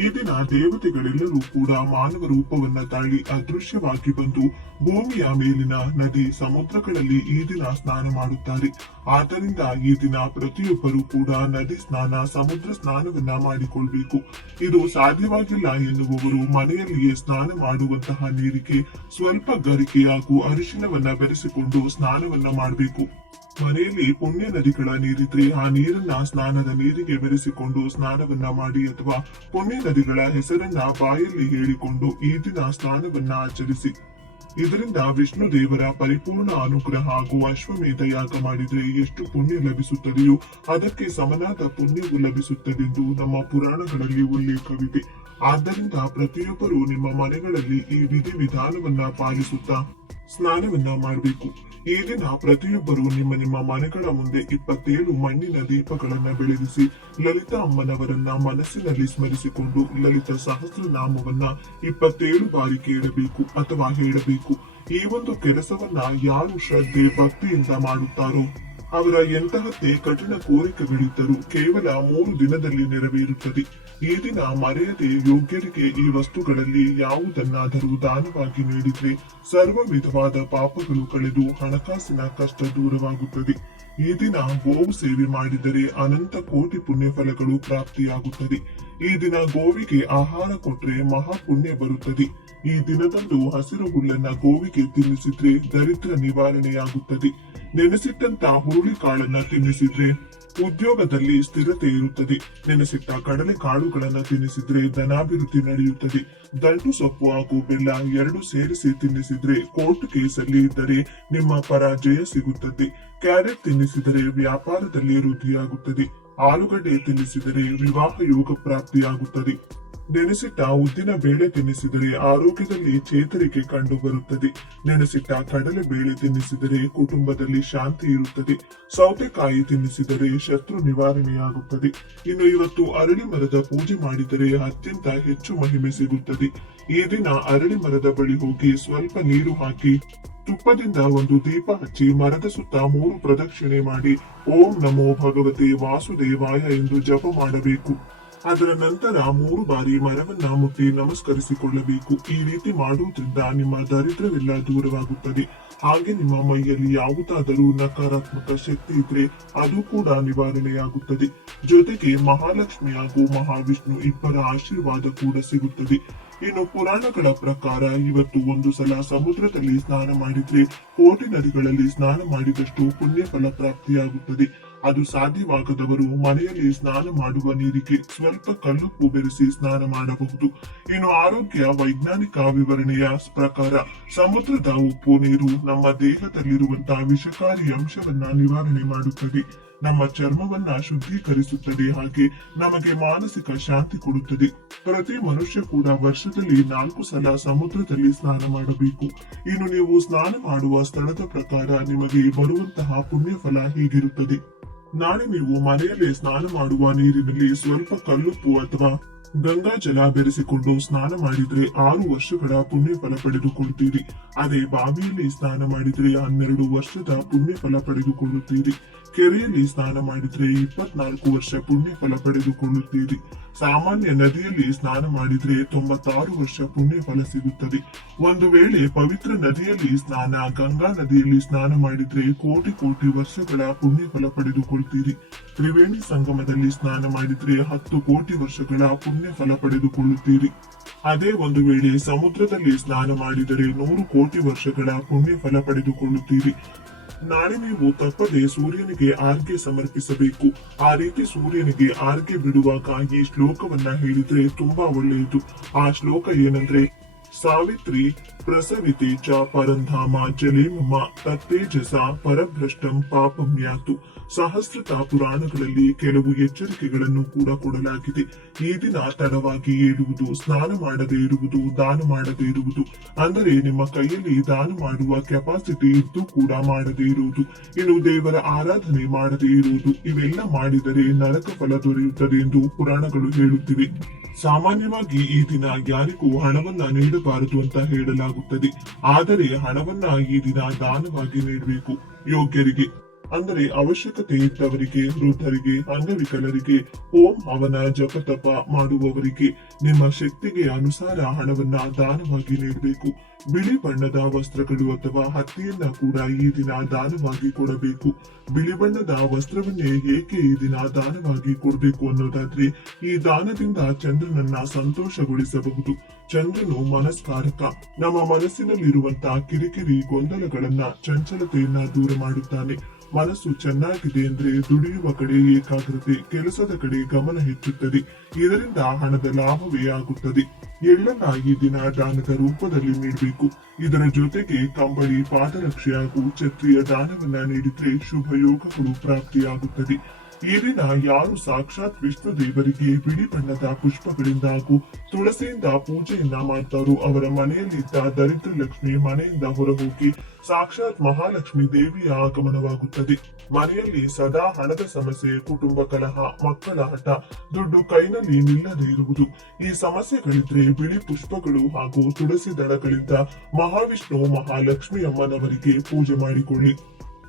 ಈ ದಿನ ದೇವತೆಗಳೆಲ್ಲರೂ ಕೂಡ ಮಾನವ ರೂಪವನ್ನ ತಾಳಿ ಅದೃಶ್ಯವಾಗಿ ಬಂದು ಭೂಮಿಯ ಮೇಲಿನ ನದಿ, ಸಮುದ್ರಗಳಲ್ಲಿ ಈ ದಿನ ಸ್ನಾನ ಮಾಡುತ್ತಾರೆ. ಆದ್ದರಿಂದ ಈ ದಿನ ಪ್ರತಿಯೊಬ್ಬರು ಕೂಡ ನದಿ ಸ್ನಾನ, ಸಮುದ್ರ ಸ್ನಾನವನ್ನ ಮಾಡಿಕೊಳ್ಬೇಕು. ಇದು ಸಾಧ್ಯವಾಗಿಲ್ಲ ಎನ್ನುವವರು ಮನೆಯಲ್ಲಿಯೇ ಸ್ನಾನ ಮಾಡುವಂತಹ ನೀರಿಗೆ ಸ್ವಲ್ಪ ಗರಿಕೆ ಹಾಗೂ ಅರಿಶಿನವನ್ನ ಬೆರೆಸಿಕೊಂಡು ಸ್ನಾನವನ್ನ ಮಾಡಬೇಕು. ಮನೆಯಲ್ಲಿ ಪುಣ್ಯ ನದಿಗಳ ನೀರಿದ್ರೆ ಆ ನೀರನ್ನ ಸ್ನಾನದ ನೀರಿಗೆ ಬೆರೆಸಿಕೊಂಡು ಸ್ನಾನವನ್ನ ಮಾಡಿ, ಅಥವಾ ಪುಣ್ಯ ನದಿಗಳ ಹೆಸರನ್ನ ಬಾಯಲ್ಲಿ ಹೇಳಿಕೊಂಡು ಈ ದಿನ ಸ್ನಾನವನ್ನ ಆಚರಿಸಿ. ಇದರಿಂದ ವಿಷ್ಣು ದೇವರ ಪರಿಪೂರ್ಣ ಅನುಗ್ರಹ ಹಾಗೂ ಅಶ್ವಮೇಧ ಯಾಗ ಮಾಡಿದ್ರೆ ಎಷ್ಟು ಪುಣ್ಯ ಲಭಿಸುತ್ತದೆಯೋ ಅದಕ್ಕೆ ಸಮನಾದ ಪುಣ್ಯವು ಲಭಿಸುತ್ತದೆಂದು ನಮ್ಮ ಪುರಾಣಗಳಲ್ಲಿ ಉಲ್ಲೇಖವಿದೆ. ಆದ್ದರಿಂದ ಪ್ರತಿಯೊಬ್ಬರು ನಿಮ್ಮ ಮನೆಗಳಲ್ಲಿ ಈ ವಿಧಿ ವಿಧಾನವನ್ನ ಪಾಲಿಸುತ್ತಾ ಸ್ನಾನವನ್ನ ಮಾಡಬೇಕು. ಈ ದಿನ ಪ್ರತಿಯೊಬ್ಬರು ನಿಮ್ಮ ನಿಮ್ಮ ಮನೆಗಳ ಮುಂದೆ 27 ಮಣ್ಣಿನ ದೀಪಗಳನ್ನ ಬೆಳಗಿಸಿ ಲಲಿತಾ ಅಮ್ಮನವರನ್ನ ಮನಸ್ಸಿನಲ್ಲಿ ಸ್ಮರಿಸಿಕೊಂಡು ಲಲಿತ ಸಹಸ್ರನಾಮವನ್ನ 27 ಬಾರಿ ಕೇಳಬೇಕು ಅಥವಾ ಹೇಳಬೇಕು. ಈ ಒಂದು ಕೆಲಸವನ್ನ ಯಾರು ಶ್ರದ್ಧೆ ಭಕ್ತಿಯಿಂದ ಮಾಡುತ್ತಾರೋ ಅವರ ಎಂತಹದ್ದೇ ಕಠಿಣ ಕೋರಿಕೆಗಳಿದ್ದರೂ ಕೇವಲ 3 ದಿನದಲ್ಲಿ ನೆರವೇರುತ್ತದೆ. ಈ ದಿನ ಮರೆಯದೆ ಯೋಗ್ಯರಿಗೆ ಈ ವಸ್ತುಗಳಲ್ಲಿ ಯಾವುದನ್ನಾದರೂ ದಾನವಾಗಿ ನೀಡಿದ್ರೆ ಸರ್ವ ವಿಧವಾದ ಪಾಪಗಳು ಕಳೆದು ಹಣಕಾಸಿನ ಕಷ್ಟ ದೂರವಾಗುತ್ತದೆ. ಈ ದಿನ ಗೋವು ಸೇವೆ ಮಾಡಿದರೆ ಅನಂತ ಕೋಟಿ ಪುಣ್ಯ ಫಲಗಳು ಪ್ರಾಪ್ತಿಯಾಗುತ್ತದೆ. ಈ ದಿನ ಗೋವಿಗೆ ಆಹಾರ ಕೊಟ್ರೆ ಮಹಾಪುಣ್ಯ ಬರುತ್ತದೆ. ಈ ದಿನದಂದು ಹಸಿರು ಹುಲ್ಲನ್ನ ಗೋವಿಗೆ ತಿನ್ನಿಸಿದ್ರೆ ದರಿದ್ರ ನಿವಾರಣೆಯಾಗುತ್ತದೆ. ನೆನೆಸಿಟ್ಟಂತ ಹುರುಳಿ ಕಾಳನ್ನ ತಿನ್ನಿಸಿದ್ರೆ ಉದ್ಯೋಗದಲ್ಲಿ ಸ್ಥಿರತೆ ಇರುತ್ತದೆ. ನೆನೆಸಿಟ್ಟ ಕಡಲೆ ಕಾಳುಗಳನ್ನ ತಿನ್ನಿಸಿದ್ರೆ ಧನಾಭಿವೃದ್ಧಿ ನಡೆಯುತ್ತದೆ. ದಂಟು ಸೊಪ್ಪು ಹಾಗೂ ಬೆಲ್ಲ 2 ಸೇರಿಸಿ ತಿನ್ನಿಸಿದ್ರೆ ಕೋರ್ಟ್ ಕೇಸಲ್ಲಿ ಇದ್ದರೆ ನಿಮ್ಮ ಪರ ಜಯ ಸಿಗುತ್ತದೆ. ಕ್ಯಾರೆಟ್ ತಿನ್ನಿಸಿದರೆ ವ್ಯಾಪಾರದಲ್ಲಿ ವೃದ್ಧಿಯಾಗುತ್ತದೆ. ಆಲೂಗಡ್ಡೆ ತಿನ್ನಿಸಿದರೆ ವಿವಾಹ ಯೋಗ ಪ್ರಾಪ್ತಿಯಾಗುತ್ತದೆ. ನೆನೆಸಿಟ್ಟ ಉದ್ದಿನ ಬೇಳೆ ತಿನ್ನಿಸಿದರೆ ಆರೋಗ್ಯದಲ್ಲಿ ಚೇತರಿಕೆ ಕಂಡು ಬರುತ್ತದೆ. ನೆನೆಸಿಟ್ಟ ಕಡಲೆ ಬೇಳೆ ತಿನ್ನಿಸಿದರೆ ಕುಟುಂಬದಲ್ಲಿ ಶಾಂತಿ ಇರುತ್ತದೆ. ಸೌತೆಕಾಯಿ ತಿನ್ನಿಸಿದರೆ ಶತ್ರು ನಿವಾರಣೆಯಾಗುತ್ತದೆ. ಇನ್ನು ಇವತ್ತು ಅರಳಿ ಮರದ ಪೂಜೆ ಮಾಡಿದರೆ ಅತ್ಯಂತ ಹೆಚ್ಚು ಮಹಿಮೆ ಸಿಗುತ್ತದೆ. ಈ ದಿನ ಅರಳಿ ಮರದ ಬಳಿ ಹೋಗಿ ಸ್ವಲ್ಪ ನೀರು ಹಾಕಿ ತುಪ್ಪದಿಂದ ಒಂದು ದೀಪ ಹಚ್ಚಿ ಮರದ ಸುತ್ತ 3 ಪ್ರದಕ್ಷಿಣೆ ಮಾಡಿ ಓಂ ನಮೋ ಭಗವತೆ ವಾಸುದೇವಾಯ ಎಂದು ಜಪ ಮಾಡಬೇಕು. ಅದರ ನಂತರ 3 ಬಾರಿ ಮರವನ್ನ ಮುಟ್ಟಿ ನಮಸ್ಕರಿಸಿಕೊಳ್ಳಬೇಕು. ಈ ರೀತಿ ಮಾಡುವುದರಿಂದ ನಿಮ್ಮ ದರಿದ್ರವೆಲ್ಲ ದೂರವಾಗುತ್ತದೆ. ಹಾಗೆ ನಿಮ್ಮ ಮೈಯಲ್ಲಿ ಯಾವುದಾದರೂ ನಕಾರಾತ್ಮಕ ಶಕ್ತಿ ಇದ್ರೆ ಅದು ಕೂಡ ನಿವಾರಣೆಯಾಗುತ್ತದೆ. ಜೊತೆಗೆ ಮಹಾಲಕ್ಷ್ಮಿ ಹಾಗೂ ಮಹಾವಿಷ್ಣು ಇಬ್ಬರ ಆಶೀರ್ವಾದ ಕೂಡ ಸಿಗುತ್ತದೆ. ಇನ್ನು ಪುರಾಣಗಳ ಪ್ರಕಾರ ಇವತ್ತು ಒಂದು ಸಲ ಸಮುದ್ರದಲ್ಲಿ ಸ್ನಾನ ಮಾಡಿದ್ರೆ ಕೋಟಿ ನದಿಗಳಲ್ಲಿ ಸ್ನಾನ ಮಾಡಿದಷ್ಟು ಪುಣ್ಯ ಫಲ ಪ್ರಾಪ್ತಿಯಾಗುತ್ತದೆ. ಅದು ಸಾಧ್ಯವಾಗದವರು ಮನೆಯಲ್ಲಿ ಸ್ನಾನ ಮಾಡುವ ನೀರಿಗೆ ಸ್ವಲ್ಪ ಕಲ್ಲುಪ್ಪು ಬೆರೆಸಿ ಸ್ನಾನ ಮಾಡಬಹುದು. ಇನ್ನು ಆರೋಗ್ಯ ವೈಜ್ಞಾನಿಕ ವಿವರಣೆಯ ಪ್ರಕಾರ ಸಮುದ್ರದ ಉಪ್ಪು ನೀರು ನಮ್ಮ ದೇಹದಲ್ಲಿರುವಂತಹ ವಿಷಕಾರಿ ಅಂಶವನ್ನ ನಿವಾರಣೆ ಮಾಡುತ್ತದೆ, ನಮ್ಮ ಚರ್ಮವನ್ನ ಶುದ್ಧೀಕರಿಸುತ್ತದೆ, ಹಾಗೆ ನಮಗೆ ಮಾನಸಿಕ ಶಾಂತಿ ಕೊಡುತ್ತದೆ. ಪ್ರತಿ ಮನುಷ್ಯ ಕೂಡ ವರ್ಷದಲ್ಲಿ 4 ಸಲ ಸಮುದ್ರದಲ್ಲಿ ಸ್ನಾನ ಮಾಡಬೇಕು. ಇನ್ನು ನೀವು ಸ್ನಾನ ಮಾಡುವ ಸ್ಥಳದ ಪ್ರಕಾರ ನಿಮಗೆ ಬರುವಂತಹ ಪುಣ್ಯ ಫಲ ಹೀಗಿರುತ್ತದೆ. ನಾಳೆ ನೀವು ಮನೆಯಲ್ಲೇ ಸ್ನಾನ ಮಾಡುವ ನೀರಿನಲ್ಲಿ ಸ್ವಲ್ಪ ಕಲ್ಲುಪ್ಪು ಅಥವಾ ಗಂಗಾ ಜಲ ಬೆರೆಸಿಕೊಂಡು ಸ್ನಾನ ಮಾಡಿದ್ರೆ 6 ವರ್ಷಗಳ ಪುಣ್ಯ ಫಲ ಪಡೆದುಕೊಳ್ಳುತ್ತೀರಿ. ಅದೇ ಬಾವಿಯಲ್ಲಿ ಸ್ನಾನ ಮಾಡಿದ್ರೆ 12 ವರ್ಷದ ಪುಣ್ಯ ಫಲ ಪಡೆದುಕೊಳ್ಳುತ್ತೀರಿ. ಕೆರೆಯಲ್ಲಿ ಸ್ನಾನ ಮಾಡಿದ್ರೆ 24 ವರ್ಷ ಪುಣ್ಯ ಫಲ ಪಡೆದುಕೊಳ್ಳುತ್ತೀರಿ. ಸಾಮಾನ್ಯ ನದಿಯಲ್ಲಿ ಸ್ನಾನ ಮಾಡಿದ್ರೆ 96 ವರ್ಷ ಪುಣ್ಯ ಫಲ ಸಿಗುತ್ತದೆ. ಒಂದು ವೇಳೆ ಪವಿತ್ರ ನದಿಯಲ್ಲಿ ಸ್ನಾನ ಗಂಗಾ ನದಿಯಲ್ಲಿ ಸ್ನಾನ ಮಾಡಿದ್ರೆ ಕೋಟಿ ಕೋಟಿ ವರ್ಷಗಳ ಪುಣ್ಯ ಫಲ ಪಡೆದುಕೊಳ್ತೀರಿ. ತ್ರಿವೇಣಿ ಸಂಗಮದಲ್ಲಿ ಸ್ನಾನ ಮಾಡಿದ್ರೆ 10 ಕೋಟಿ ವರ್ಷಗಳ ಪುಣ್ಯ ಫಲ ಪಡೆದುಕೊಳ್ಳುತ್ತೀರಿ. ಅದೇ ಒಂದು ವೇಳೆ ಸಮುದ್ರದಲ್ಲಿ ಸ್ನಾನ ಮಾಡಿದರೆ 100 ಕೋಟಿ ವರ್ಷಗಳ ಪುಣ್ಯ ಫಲ ಪಡೆದುಕೊಳ್ಳುತ್ತೀರಿ. ನಾಳೆ ನೀವು ತಪ್ಪದೆ ಸೂರ್ಯನಿಗೆ ಆರ್ಗೆ ಸಮರ್ಪಿಸಬೇಕು. ಆ ರೀತಿ ಸೂರ್ಯನಿಗೆ ಆರ್ಗೆ ಬಿಡುವಾಗ ಈ ಶ್ಲೋಕವನ್ನ ಹೇಳಿದ್ರೆ ತುಂಬಾ ಒಳ್ಳೆಯದು. ಆ ಶ್ಲೋಕ ಏನಂದ್ರೆ, ಸಾವಿತ್ರಿ ಪ್ರಸವಿತೆ ಚ ಪರಂಧಾಮ ಜಲೇಮಮ ತತ್ತೇಜಸ ಪರಭ್ರಷ್ಟಂ ಪಾಪಂ ಯಾತು. ಸಹಸ್ರತ ಪುರಾಣಗಳಲ್ಲಿ ಕೆಲವು ಎಚ್ಚರಿಕೆಗಳನ್ನು ಕೂಡ ಕೊಡಲಾಗಿದೆ. ಈ ದಿನ ತಡವಾಗಿ ಏಳುವುದು, ಸ್ನಾನ ಮಾಡದೇ ಇರುವುದು, ದಾನ ಮಾಡದೇ ಇರುವುದು, ಅಂದರೆ ನಿಮ್ಮ ಕೈಯಲ್ಲಿ ದಾನ ಮಾಡುವ ಕೆಪಾಸಿಟಿ ಇದ್ದು ಕೂಡ ಮಾಡದೇ ಇರುವುದು, ಇನ್ನು ದೇವರ ಆರಾಧನೆ ಮಾಡದೇ ಇರುವುದು, ಇವೆಲ್ಲ ಮಾಡಿದರೆ ನರಕ ಫಲ ದೊರೆಯುತ್ತದೆ ಎಂದು ಪುರಾಣಗಳು ಹೇಳುತ್ತಿವೆ. ಸಾಮಾನ್ಯವಾಗಿ ಈ ದಿನ ಯಾರಿಗೂ ಹಣವನ್ನ ನೀಡಬಾರದು ಅಂತ ಹೇಳಲಾಗುತ್ತದೆ. ಆದರೆ ಹಣವನ್ನ ಈ ದಿನ ದಾನವಾಗಿ ನೀಡಬೇಕು. ಯೋಗ್ಯರಿಗೆ ಅಂದರೆ ಅವಶ್ಯಕತೆ ಇದ್ದವರಿಗೆ, ವೃದ್ಧರಿಗೆ, ಅಂಗವಿಕಲರಿಗೆ, ಓಂ ಹವನ ಜಪತಪ ಮಾಡುವವರಿಗೆ ನಿಮ್ಮ ಶಕ್ತಿಗೆ ಅನುಸಾರ ಹಣವನ್ನ ದಾನವಾಗಿ ನೀಡಬೇಕು. ಬಿಳಿ ಬಣ್ಣದ ವಸ್ತ್ರಗಳು ಅಥವಾ ಹತ್ತಿಯನ್ನ ಕೂಡ ಈ ದಿನ ದಾನವಾಗಿ ಕೊಡಬೇಕು. ಬಿಳಿ ಬಣ್ಣದ ವಸ್ತ್ರವನ್ನೇ ಏಕೆ ಈ ದಿನ ದಾನವಾಗಿ ಕೊಡಬೇಕು ಅನ್ನೋದಾದ್ರೆ, ಈ ದಾನದಿಂದ ಚಂದ್ರನನ್ನ ಸಂತೋಷಗೊಳಿಸಬಹುದು. ಚಂದ್ರನು ಮನಸ್ಕಾರಕ. ನಮ್ಮ ಮನಸ್ಸಿನಲ್ಲಿರುವಂತಹ ಕಿರಿಕಿರಿ ಗೊಂದಲಗಳನ್ನ, ಚಂಚಲತೆಯನ್ನ ದೂರ ಮಾಡುತ್ತಾನೆ. ಮನಸ್ಸು ಚೆನ್ನಾಗಿದೆ ಅಂದ್ರೆ ದುಡಿಯುವ ಕಡೆ ಏಕಾಗ್ರತೆ, ಕೆಲಸದ ಕಡೆ ಗಮನ ಹೆಚ್ಚುತ್ತದೆ. ಇದರಿಂದ ಹಣದ ಲಾಭವೇ ಆಗುತ್ತದೆ. ಎಳ್ಳನ್ನ ಈ ದಿನ ದಾನದ ರೂಪದಲ್ಲಿ ನೀಡಬೇಕು. ಇದರ ಜೊತೆಗೆ ಕಂಬಳಿ, ಪಾದರಕ್ಷೆ ಹಾಗೂ ಛತ್ರಿಯ ದಾನವನ್ನ ನೀಡಿದ್ರೆ ಶುಭ ಯೋಗಗಳು ಪ್ರಾಪ್ತಿಯಾಗುತ್ತದೆ. ಈ ದಿನ ಯಾರು ಸಾಕ್ಷಾತ್ ವಿಷ್ಣು ದೇವರಿಗೆ ಬಿಳಿ ಬಣ್ಣದ ಪುಷ್ಪಗಳಿಂದ ಹಾಗೂ ತುಳಸಿಯಿಂದ ಪೂಜೆಯನ್ನ ಮಾಡ್ತಾರೋ ಅವರ ಮನೆಯಲ್ಲಿದ್ದ ದರಿದ್ರ ಲಕ್ಷ್ಮಿ ಮನೆಯಿಂದ ಹೊರಹೋಗಿ ಸಾಕ್ಷಾತ್ ಮಹಾಲಕ್ಷ್ಮಿ ದೇವಿಯ ಆಗಮನವಾಗುತ್ತದೆ. ಮನೆಯಲ್ಲಿ ಸದಾ ಹಣದ ಸಮಸ್ಯೆ, ಕುಟುಂಬ ಕಲಹ, ಮಕ್ಕಳ ಹಠ, ದುಡ್ಡು ಕೈನಲ್ಲಿ ನಿಲ್ಲದೆ ಇರುವುದು, ಈ ಸಮಸ್ಯೆಗಳಿದ್ರೆ ಬಿಳಿ ಪುಷ್ಪಗಳು ಹಾಗೂ ತುಳಸಿ ದಳಗಳಿಂದ ಮಹಾವಿಷ್ಣು ಮಹಾಲಕ್ಷ್ಮಿ ಅಮ್ಮನವರಿಗೆ ಪೂಜೆ ಮಾಡಿಕೊಳ್ಳಿ.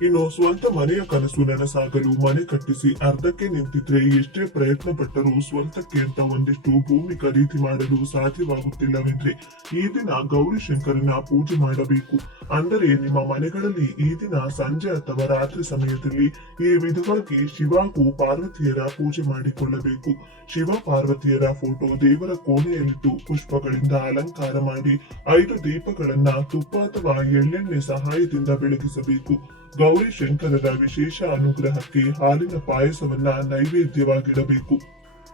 ಇನ್ನು ಸ್ವಂತ ಮನೆಯ ಕನಸು ನನಸಾಗಲು ಮನೆ ಕಟ್ಟಿಸಿ ಅರ್ಧಕ್ಕೆ ನಿಂತಿದ್ರೆ ಎಷ್ಟೇ ಪ್ರಯತ್ನ ಪಟ್ಟರೂ ಸ್ವಂತಕ್ಕೆ ಅಂತ ಒಂದಿಷ್ಟು ಭೂಮಿ ಖರೀದಿ ಮಾಡಲು ಸಾಧ್ಯವಾಗುತ್ತಿಲ್ಲವೆಂದ್ರೆ ಈ ದಿನ ಗೌರಿ ಶಂಕರನ ಪೂಜೆ ಮಾಡಬೇಕು. ಅಂದರೆ ನಿಮ್ಮ ಮನೆಗಳಲ್ಲಿ ಈ ದಿನ ಸಂಜೆ ಅಥವಾ ರಾತ್ರಿ ಸಮಯದಲ್ಲಿ ಈ ವಿಧವಾಗಿ ಶಿವ ಹಾಗೂ ಪಾರ್ವತಿಯರ ಪೂಜೆ ಮಾಡಿಕೊಳ್ಳಬೇಕು. ಶಿವ ಪಾರ್ವತಿಯರ ಫೋಟೋ ದೇವರ ಕೋಣೆಯಲ್ಲಿಟ್ಟು ಪುಷ್ಪಗಳಿಂದ ಅಲಂಕಾರ ಮಾಡಿ 5 ದೀಪಗಳನ್ನ ತುಪ್ಪ ಅಥವಾ ಎಳ್ಳೆಣ್ಣೆ ಸಹಾಯದಿಂದ ಬೆಳಗಿಸಬೇಕು. ಗೌರಿ ಶಂಕರರ ವಿಶೇಷ ಅನುಗ್ರಹಕ್ಕೆ ಹಾಲಿನ ಪಾಯಸವನ್ನ ನೈವೇದ್ಯವಾಗಿಡಬೇಕು.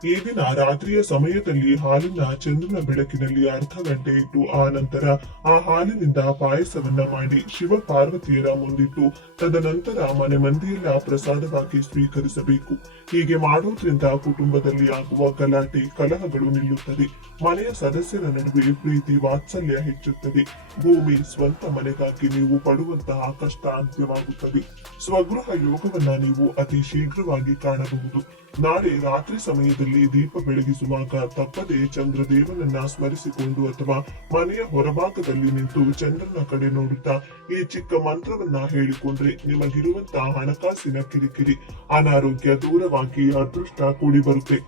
ಈ ದಿನ ರಾತ್ರಿಯ ಸಮಯದಲ್ಲಿ ಹಾಲನ್ನ ಚಂದ್ರನ ಬೆಳಕಿನಲ್ಲಿ ಅರ್ಧ ಗಂಟೆ ಇಟ್ಟು ಆ ನಂತರ ಆ ಹಾಲಿನಿಂದ ಪಾಯಸವನ್ನ ಮಾಡಿ ಶಿವ ಪಾರ್ವತಿಯರ ಮುಂದಿಟ್ಟು ತದನಂತರ ಮನೆ ಮಂದಿಯೆಲ್ಲ ಪ್ರಸಾದವಾಗಿ ಸ್ವೀಕರಿಸಬೇಕು. ಹೀಗೆ ಮಾಡೋದ್ರಿಂದ ಕುಟುಂಬದಲ್ಲಿ ಆಗುವ ಗಲಾಟೆ, ಕಲಹಗಳು ನಿಲ್ಲುತ್ತದೆ. ಮನೆಯ ಸದಸ್ಯರ ನಡುವೆ ಪ್ರೀತಿ, ವಾತ್ಸಲ್ಯ ಹೆಚ್ಚುತ್ತದೆ. ಭೂಮಿ, ಸ್ವಂತ ಮನೆಗಾಗಿ ನೀವು ಪಡುವಂತಹ ಕಷ್ಟ ಅಂತ್ಯವಾಗುತ್ತದೆ. ಸ್ವಗೃಹ ಯೋಗವನ್ನ ನೀವು ಅತಿ ಶೀಘ್ರವಾಗಿ ಕಾಣಬಹುದು. ನಾಳೆ ರಾತ್ರಿ ಸಮಯದಲ್ಲಿ ದೀಪ ಬೆಳಗಿಸುವಾಗ ತಪ್ಪದೆ ಚಂದ್ರದೇವನನ್ನ ಸ್ಮರಿಸಿಕೊಂಡು ಅಥವಾ ಮನೆಯ ಹೊರಭಾಗದಲ್ಲಿ ನಿಂತು ಚಂದ್ರನ ಕಡೆ ನೋಡುತ್ತಾ ಈ ಚಿಕ್ಕ ಮಂತ್ರವನ್ನ ಹೇಳಿಕೊಂಡ್ರೆ ನಿಮಗಿರುವಂತಹ ಹಣಕಾಸಿನ ಕಿರಿಕಿರಿ, ಅನಾರೋಗ್ಯ ದೂರವಾಗಿ ಅದೃಷ್ಟ ಕೂಡಿ ಬರುತ್ತೆ.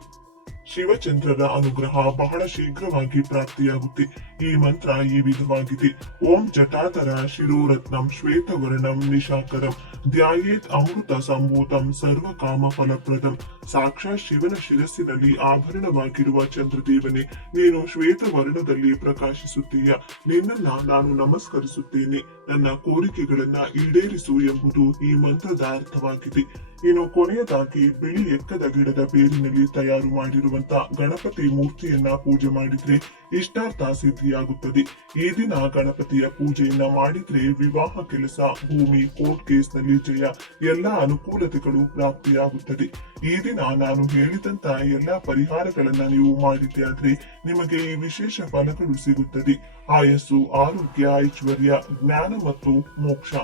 ಶಿವಚಂದ್ರರ ಅನುಗ್ರಹ ಬಹಳ ಶೀಘ್ರವಾಗಿ ಪ್ರಾಪ್ತಿಯಾಗುತ್ತೆ. ಈ ಮಂತ್ರ ಈ ವಿಧವಾಗಿದೆ: ಓಂ ಜಟಾಧರ ಶಿರೋರತ್ನಂ ಶ್ವೇತವರ್ಣಂ ನಿಶಾಕರಂ ಧ್ಯಾಯೇತ್ ಅಮೃತ ಸಂಭೂತಂ ಸರ್ವ ಕಾಮ ಫಲಪ್ರದಂ. ಸಾಕ್ಷಾತ್ ಶಿವನ ಶಿರಸ್ಸಿನಲ್ಲಿ ಆಭರಣವಾಗಿರುವ ಚಂದ್ರದೇವನೇ, ನೀನು ಶ್ವೇತವರ್ಣದಲ್ಲಿ ಪ್ರಕಾಶಿಸುತ್ತೀಯ. ನಿನ್ನನ್ನ ನಾನು ನಮಸ್ಕರಿಸುತ್ತೇನೆ. ನನ್ನ ಕೋರಿಕೆಗಳನ್ನ ಈಡೇರಿಸು ಎಂಬುದು ಈ ಮಂತ್ರದ ಅರ್ಥವಾಗಿದೆ. ಇನ್ನು ಕೊನೆಯದಾಗಿ ಬಿಳಿ ಎಕ್ಕದ ಗಿಡದ ಬೇರಿನಲ್ಲಿ ತಯಾರು ಮಾಡಿರುವಂತ ಗಣಪತಿ ಮೂರ್ತಿಯನ್ನ ಪೂಜೆ ಮಾಡಿದ್ರೆ ಇಷ್ಟಾರ್ಥ ಸಿದ್ಧಿಯಾಗುತ್ತದೆ. ಈ ದಿನ ಗಣಪತಿಯ ಪೂಜೆಯನ್ನ ಮಾಡಿದ್ರೆ ವಿವಾಹ, ಕೆಲಸ, ಭೂಮಿ, ಕೋರ್ಟ್ ಕೇಸ್ ನಲ್ಲಿ ಜಯ, ಎಲ್ಲಾ ಅನುಕೂಲತೆಗಳು ಪ್ರಾಪ್ತಿಯಾಗುತ್ತದೆ. ಈ ದಿನ ನಾನು ಹೇಳಿದಂತ ಎಲ್ಲಾ ಪರಿಹಾರಗಳನ್ನ ನೀವು ಮಾಡಿದ್ದೆ ಆದ್ರೆ ನಿಮಗೆ ಈ ವಿಶೇಷ ಫಲಗಳು ಸಿಗುತ್ತದೆ. ಆಯಸ್ಸು, ಆರೋಗ್ಯ, ಐಶ್ವರ್ಯ, ಜ್ಞಾನ ಮತ್ತು ಮೋಕ್ಷ.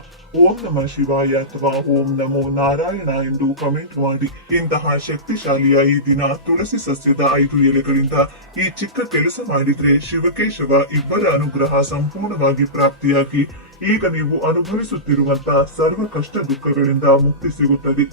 ಓಂ ನಮಃ ಶಿವಾಯ ಅಥವಾ ಓಂ ನಮೋ ನಾರಾಯಣ ಎಂದು ಕಮೆಂಟ್ ಮಾಡಿ. ಇಂತಹ ಶಕ್ತಿಶಾಲಿಯ ಈ ದಿನ ತುಳಸಿ ಸಸ್ಯದ 5 ಎಲೆಗಳಿಂದ ಈ ಚಿಕ್ಕ ಕೆಲಸ ಮಾಡಿದ್ರೆ ಶಿವಕೇಶವ ಇಬ್ಬರ ಅನುಗ್ರಹ ಸಂಪೂರ್ಣವಾಗಿ ಪ್ರಾಪ್ತಿಯಾಗಿ ಈಗ ನೀವು ಅನುಭವಿಸುತ್ತಿರುವಂತಹ ಸರ್ವ ಕಷ್ಟ ದುಃಖಗಳಿಂದ ಮುಕ್ತಿ ಸಿಗುತ್ತದೆ.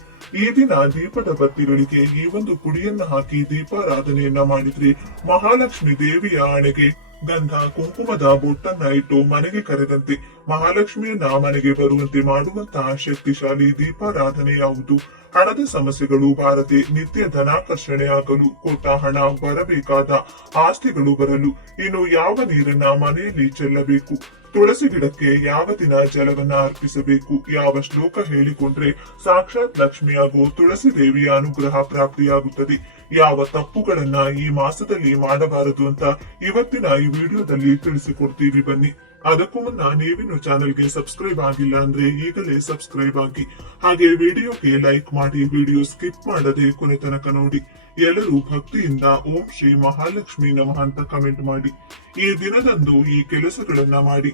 ಈ ದಿನ ದೀಪದ ಬತ್ತಿಗಳಿಗೆ ಈ ಒಂದು ಪುಡಿಯನ್ನ ಹಾಕಿ ದೀಪಾರಾಧನೆಯನ್ನ ಮಾಡಿದ್ರೆ ಮಹಾಲಕ್ಷ್ಮಿ ದೇವಿಯ ಆಣೆಗೆ ಗಂಧ ಕುಂಕುಮದ ಬೊಟ್ಟನ್ನ ಇಟ್ಟು ಮನೆಗೆ ಕರೆದಂತೆ ಮಹಾಲಕ್ಷ್ಮಿಯನ್ನ ಮನೆಗೆ ಬರುವಂತೆ ಮಾಡುವಂತಹ ಶಕ್ತಿಶಾಲಿ ದೀಪಾರಾಧನೆ ಯಾವುದು? ಹಣದ ಸಮಸ್ಯೆಗಳು ಬಾರದೆ ನಿತ್ಯ ಧನಾಕರ್ಷಣೆ ಆಗಲು, ಕೊಟ್ಟ ಹಣ ಬರಬೇಕಾದ ಆಸ್ತಿಗಳು ಬರಲು, ಇನ್ನು ಯಾವ ನೀರನ್ನ ಮನೆಯಲ್ಲಿ ಚೆಲ್ಲಬೇಕು, ತುಳಸಿ ಗಿಡಕ್ಕೆ ಯಾವ ದಿನ ಜಲವನ್ನ ಅರ್ಪಿಸಬೇಕು, ಯಾವ ಶ್ಲೋಕ ಹೇಳಿಕೊಂಡ್ರೆ ಸಾಕ್ಷಾತ್ ಲಕ್ಷ್ಮಿ ಹಾಗೂ ತುಳಸಿ ದೇವಿಯ ಅನುಗ್ರಹ ಪ್ರಾಪ್ತಿಯಾಗುತ್ತದೆ, ಯಾವ ತಪ್ಪುಗಳನ್ನ ಈ ಮಾಸದಲ್ಲಿ ಮಾಡಬಾರದು ಅಂತ ಇವತ್ತಿನ ಈ ವಿಡಿಯೋದಲ್ಲಿ ತಿಳಿಸಿಕೊಡ್ತೀವಿ. ಬನ್ನಿ. ಅದಕ್ಕೂ ಮುನ್ನ ನೀವಿನ್ನು ಚಾನೆಲ್ಗೆ ಸಬ್ಸ್ಕ್ರೈಬ್ ಆಗಿಲ್ಲ ಅಂದ್ರೆ ಈಗಲೇ ಸಬ್ಸ್ಕ್ರೈಬ್ ಆಗಿ, ಹಾಗೆ ವಿಡಿಯೋಗೆ ಲೈಕ್ ಮಾಡಿ, ವಿಡಿಯೋ ಸ್ಕಿಪ್ ಮಾಡದೆ ಕೊನೆ ತನಕ ನೋಡಿ. ಎಲ್ಲರೂ ಭಕ್ತಿಯಿಂದ ಓಂ ಶ್ರೀ ಮಹಾಲಕ್ಷ್ಮಿ ನಮಃ ಅಂತ ಕಮೆಂಟ್ ಮಾಡಿ. ಈ ದಿನದಂದು ಈ ಕೆಲಸಗಳನ್ನ ಮಾಡಿ.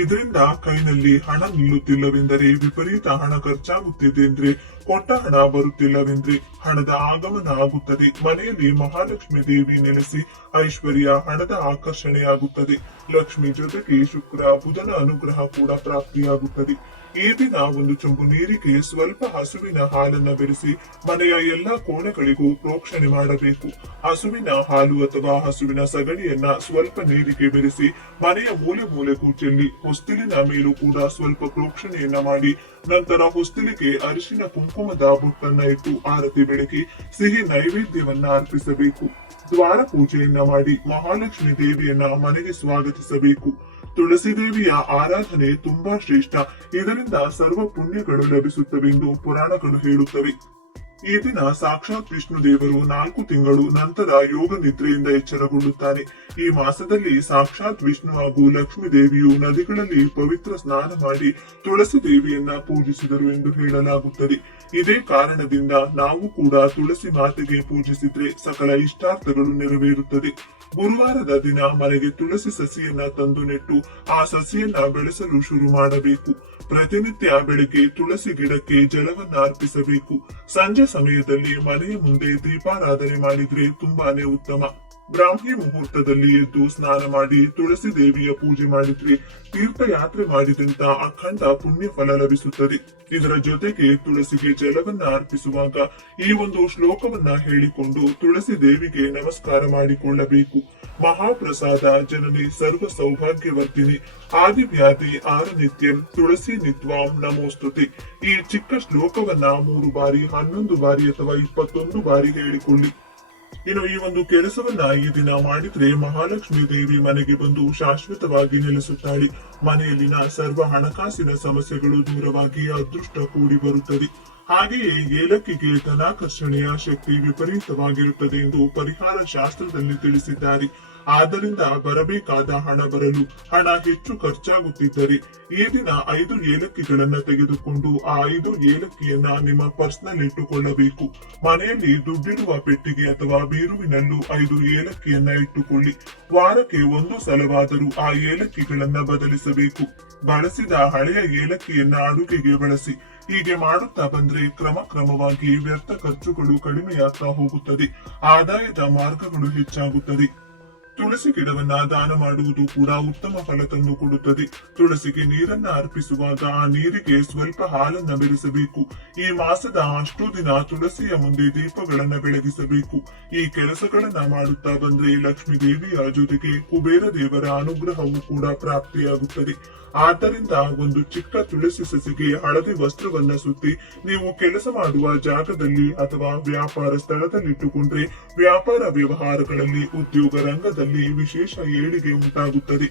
ಇದರಿಂದ ಕೈನಲ್ಲಿ ಹಣ ನಿಲ್ಲುತ್ತಿಲ್ಲವೆಂದರೆ, ವಿಪರೀತ ಹಣ ಖರ್ಚಾಗುತ್ತಿದೆ ಅಂದ್ರೆ, ಕೊಟ್ಟ ಹಣ ಬರುತ್ತಿಲ್ಲವೆಂದ್ರೆ ಹಣದ ಆಗಮನ ಆಗುತ್ತದೆ. ಮನೆಯಲ್ಲಿ ಮಹಾಲಕ್ಷ್ಮಿ ದೇವಿ ನೆಲೆಸಿ ಐಶ್ವರ್ಯ, ಹಣದ ಆಕರ್ಷಣೆಯಾಗುತ್ತದೆ. ಲಕ್ಷ್ಮಿ ಜೊತೆಗೆ ಶುಕ್ರ, ಬುಧನ ಅನುಗ್ರಹ ಕೂಡ ಪ್ರಾಪ್ತಿಯಾಗುತ್ತದೆ. ಈ ದಿನ ಒಂದು ಚೊಂಬು ನೀರಿಗೆ ಸ್ವಲ್ಪ ಹಸುವಿನ ಹಾಲನ್ನ ಬೆರೆಸಿ ಮನೆಯ ಎಲ್ಲಾ ಕೋಣೆಗಳಿಗೂ ಪ್ರೋಕ್ಷಣೆ ಮಾಡಬೇಕು. ಹಸುವಿನ ಹಾಲು ಅಥವಾ ಹಸುವಿನ ಸಗಣಿಯನ್ನ ಸ್ವಲ್ಪ ನೀರಿಗೆ ಬೆರೆಸಿ ಮನೆಯ ಮೂಲೆ ಮೂಲೆಗೂ ಚೆಲ್ಲಿ ಹೊಸ್ತಿಲಿನ ಮೇಲೂ ಕೂಡ ಸ್ವಲ್ಪ ಪ್ರೋಕ್ಷಣೆಯನ್ನ ಮಾಡಿ, ನಂತರ ಹೊಸ್ತಿಲಿಗೆ ಅರಿಶಿನ ಕುಂಕುಮದ ಬೊಟ್ಟನ್ನ ಇಟ್ಟು ಆರತಿ ಬೆಳಗಿ ಸಿಹಿ ನೈವೇದ್ಯವನ್ನ ಅರ್ಪಿಸಬೇಕು. ದ್ವಾರ ಪೂಜೆಯನ್ನ ಮಾಡಿ ಮಹಾಲಕ್ಷ್ಮಿ ದೇವಿಯನ್ನ ಮನೆಗೆ ಸ್ವಾಗತಿಸಬೇಕು. ತುಳಸಿ ದೇವಿಯ ಆರಾಧನೆ ತುಂಬಾ ಶ್ರೇಷ್ಠ. ಇದರಿಂದ ಸರ್ವ ಪುಣ್ಯಗಳು ಲಭಿಸುತ್ತವೆಂದು ಪುರಾಣಗಳು ಹೇಳುತ್ತವೆ. ಈ ದಿನ ಸಾಕ್ಷಾತ್ ವಿಷ್ಣು ದೇವರು 4 ತಿಂಗಳು ನಂತರ ಯೋಗ ನಿದ್ರೆಯಿಂದ ಎಚ್ಚರಗೊಳ್ಳುತ್ತಾನೆ. ಈ ಮಾಸದಲ್ಲಿ ಸಾಕ್ಷಾತ್ ವಿಷ್ಣು ಹಾಗೂ ಲಕ್ಷ್ಮೀ ದೇವಿಯು ನದಿಗಳಲ್ಲಿ ಪವಿತ್ರ ಸ್ನಾನ ಮಾಡಿ ತುಳಸಿ ದೇವಿಯನ್ನ ಪೂಜಿಸಿದರು ಎಂದು ಹೇಳಲಾಗುತ್ತದೆ. ಇದೇ ಕಾರಣದಿಂದ ನಾವು ಕೂಡ ತುಳಸಿ ಮಾತೆಗೆ ಪೂಜಿಸಿದ್ರೆ ಸಕಲ ಇಷ್ಟಾರ್ಥಗಳು ನೆರವೇರುತ್ತದೆ. ಗುರುವಾರದ ದಿನ ಮನೆಗೆ ತುಳಸಿ ಸಸಿಯನ್ನ ತಂದು ನೆಟ್ಟು ಆ ಸಸಿಯನ್ನ ಬೆಳೆಸಲು ಶುರು ಮಾಡಬೇಕು. ಪ್ರತಿನಿತ್ಯ ಬೆಳಗ್ಗೆ ತುಳಸಿ ಗಿಡಕ್ಕೆ ಜಲವನ್ನ ಅರ್ಪಿಸಬೇಕು. ಸಂಜೆ ಸಮಯದಲ್ಲಿ ಮನೆಯ ಮುಂದೆ ದೀಪಾರಾಧನೆ ಮಾಡಿದ್ರೆ ತುಂಬಾನೇ ಉತ್ತಮ. ಬ್ರಾಹ್ಮಿ ಮುಹೂರ್ತದಲ್ಲಿ ಎದ್ದು ಸ್ನಾನ ಮಾಡಿ ತುಳಸಿ ದೇವಿಯ ಪೂಜೆ ಮಾಡಿದ್ರೆ ತೀರ್ಥಯಾತ್ರೆ ಮಾಡಿದಂತ ಅಖಂಡ ಪುಣ್ಯ ಫಲ ಲಭಿಸುತ್ತದೆ. ಇದರ ಜೊತೆಗೆ ತುಳಸಿಗೆ ಜಲವನ್ನ ಅರ್ಪಿಸುವಾಗ ಈ ಒಂದು ಶ್ಲೋಕವನ್ನ ಹೇಳಿಕೊಂಡು ತುಳಸಿ ದೇವಿಗೆ ನಮಸ್ಕಾರ ಮಾಡಿಕೊಳ್ಳಬೇಕು. ಮಹಾಪ್ರಸಾದ ಜನನಿ ಸರ್ವ ಸೌಭಾಗ್ಯವರ್ಧಿನಿ ಆದಿವ್ಯಾಧಿ ಆರನಿತ್ಯಂ ತುಳಸಿ ನಿತ್ವಾಂ ನಮೋಸ್ತುತೆ. ಈ ಚಿಕ್ಕ ಶ್ಲೋಕವನ್ನ 3 ಬಾರಿ, 11 ಬಾರಿ ಅಥವಾ 21 ಬಾರಿ ಹೇಳಿಕೊಳ್ಳಿ. ಇನ್ನು ಈ ಒಂದು ಕೆಲಸವನ್ನ ಈ ದಿನ ಮಾಡಿದ್ರೆ ಮಹಾಲಕ್ಷ್ಮಿ ದೇವಿ ಮನೆಗೆ ಬಂದು ಶಾಶ್ವತವಾಗಿ ನೆಲೆಸುತ್ತಾಳೆ. ಮನೆಯಲ್ಲಿನ ಸರ್ವ ಹಣಕಾಸಿನ ಸಮಸ್ಯೆಗಳು ದೂರವಾಗಿ ಅದೃಷ್ಟ ಕೂಡಿ ಬರುತ್ತದೆ. ಹಾಗೆಯೇ ಏಲಕ್ಕಿಗೆ ಧನಾಕರ್ಷಣೆಯ ಶಕ್ತಿ ವಿಪರೀತವಾಗಿರುತ್ತದೆ ಎಂದು ಪರಿಹಾರ ಶಾಸ್ತ್ರದಲ್ಲಿ ತಿಳಿಸಿದ್ದಾರೆ. ಆದ್ದರಿಂದ ಬರಬೇಕಾದ ಹಣ ಬರಲು ಹಣ ಹೆಚ್ಚು ಖರ್ಚಾಗುತ್ತಿದ್ದರೆ ಈ ದಿನ 5 ಏಲಕ್ಕಿಗಳನ್ನ ತೆಗೆದುಕೊಂಡು ಆ 5 ಏಲಕ್ಕಿಯನ್ನ ನಿಮ್ಮ ಪರ್ಸ್ನಲ್ಲಿ ಇಟ್ಟುಕೊಳ್ಳಬೇಕು. ಮನೆಯಲ್ಲಿ ದುಡ್ಡಿಡುವ ಪೆಟ್ಟಿಗೆ ಅಥವಾ ಬೀರುವಿನಲ್ಲೂ 5 ಏಲಕ್ಕಿಯನ್ನ ಇಟ್ಟುಕೊಳ್ಳಿ. ವಾರಕ್ಕೆ 1 ಸಲವಾದರೂ ಆ ಏಲಕ್ಕಿಗಳನ್ನ ಬದಲಿಸಬೇಕು. ಬಳಸಿದ ಹಳೆಯ ಏಲಕ್ಕಿಯನ್ನ ಅಡುಗೆಗೆ ಬಳಸಿ. ಹೀಗೆ ಮಾಡುತ್ತಾ ಬಂದ್ರೆ ಕ್ರಮವಾಗಿ ವ್ಯರ್ಥ ಖರ್ಚುಗಳು ಕಡಿಮೆಯಾಗ್ತಾ ಹೋಗುತ್ತದೆ. ಆದಾಯದ ಮಾರ್ಗಗಳು ಹೆಚ್ಚಾಗುತ್ತದೆ. ತುಳಸಿ ಗಿಡವನ್ನ ದಾನ ಮಾಡುವುದು ಕೂಡ ಉತ್ತಮ ಫಲ ತಂದು ಕೊಡುತ್ತದೆ. ತುಳಸಿಗೆ ನೀರನ್ನ ಅರ್ಪಿಸುವಾಗ ಆ ನೀರಿಗೆ ಸ್ವಲ್ಪ ಹಾಲನ್ನ ಬೆರೆಸಬೇಕು. ಈ ಮಾಸದ ಅಷ್ಟೂ ದಿನ ತುಳಸಿಯ ಮುಂದೆ ದೀಪಗಳನ್ನ ಬೆಳಗಿಸಬೇಕು. ಈ ಕೆಲಸಗಳನ್ನ ಮಾಡುತ್ತಾ ಬಂದ್ರೆ ಲಕ್ಷ್ಮೀ ದೇವಿಯ ಜೊತೆಗೆ ಕುಬೇರ ದೇವರ ಅನುಗ್ರಹವೂ ಕೂಡ ಪ್ರಾಪ್ತಿಯಾಗುತ್ತದೆ. ಆದ್ದರಿಂದ ಒಂದು ಚಿಕ್ಕ ತುಳಸಿ ಸಸಿಗೆ ಹಳದಿ ವಸ್ತ್ರವನ್ನ ಸುತ್ತಿ ನೀವು ಕೆಲಸ ಮಾಡುವ ಜಾಗದಲ್ಲಿ ಅಥವಾ ವ್ಯಾಪಾರ ಸ್ಥಳದಲ್ಲಿಟ್ಟುಕೊಂಡ್ರೆ ವ್ಯಾಪಾರ ವ್ಯವಹಾರಗಳಲ್ಲಿ, ಉದ್ಯೋಗ ರಂಗದಲ್ಲಿ ವಿಶೇಷ ಏಳಿಗೆ ಉಂಟಾಗುತ್ತದೆ.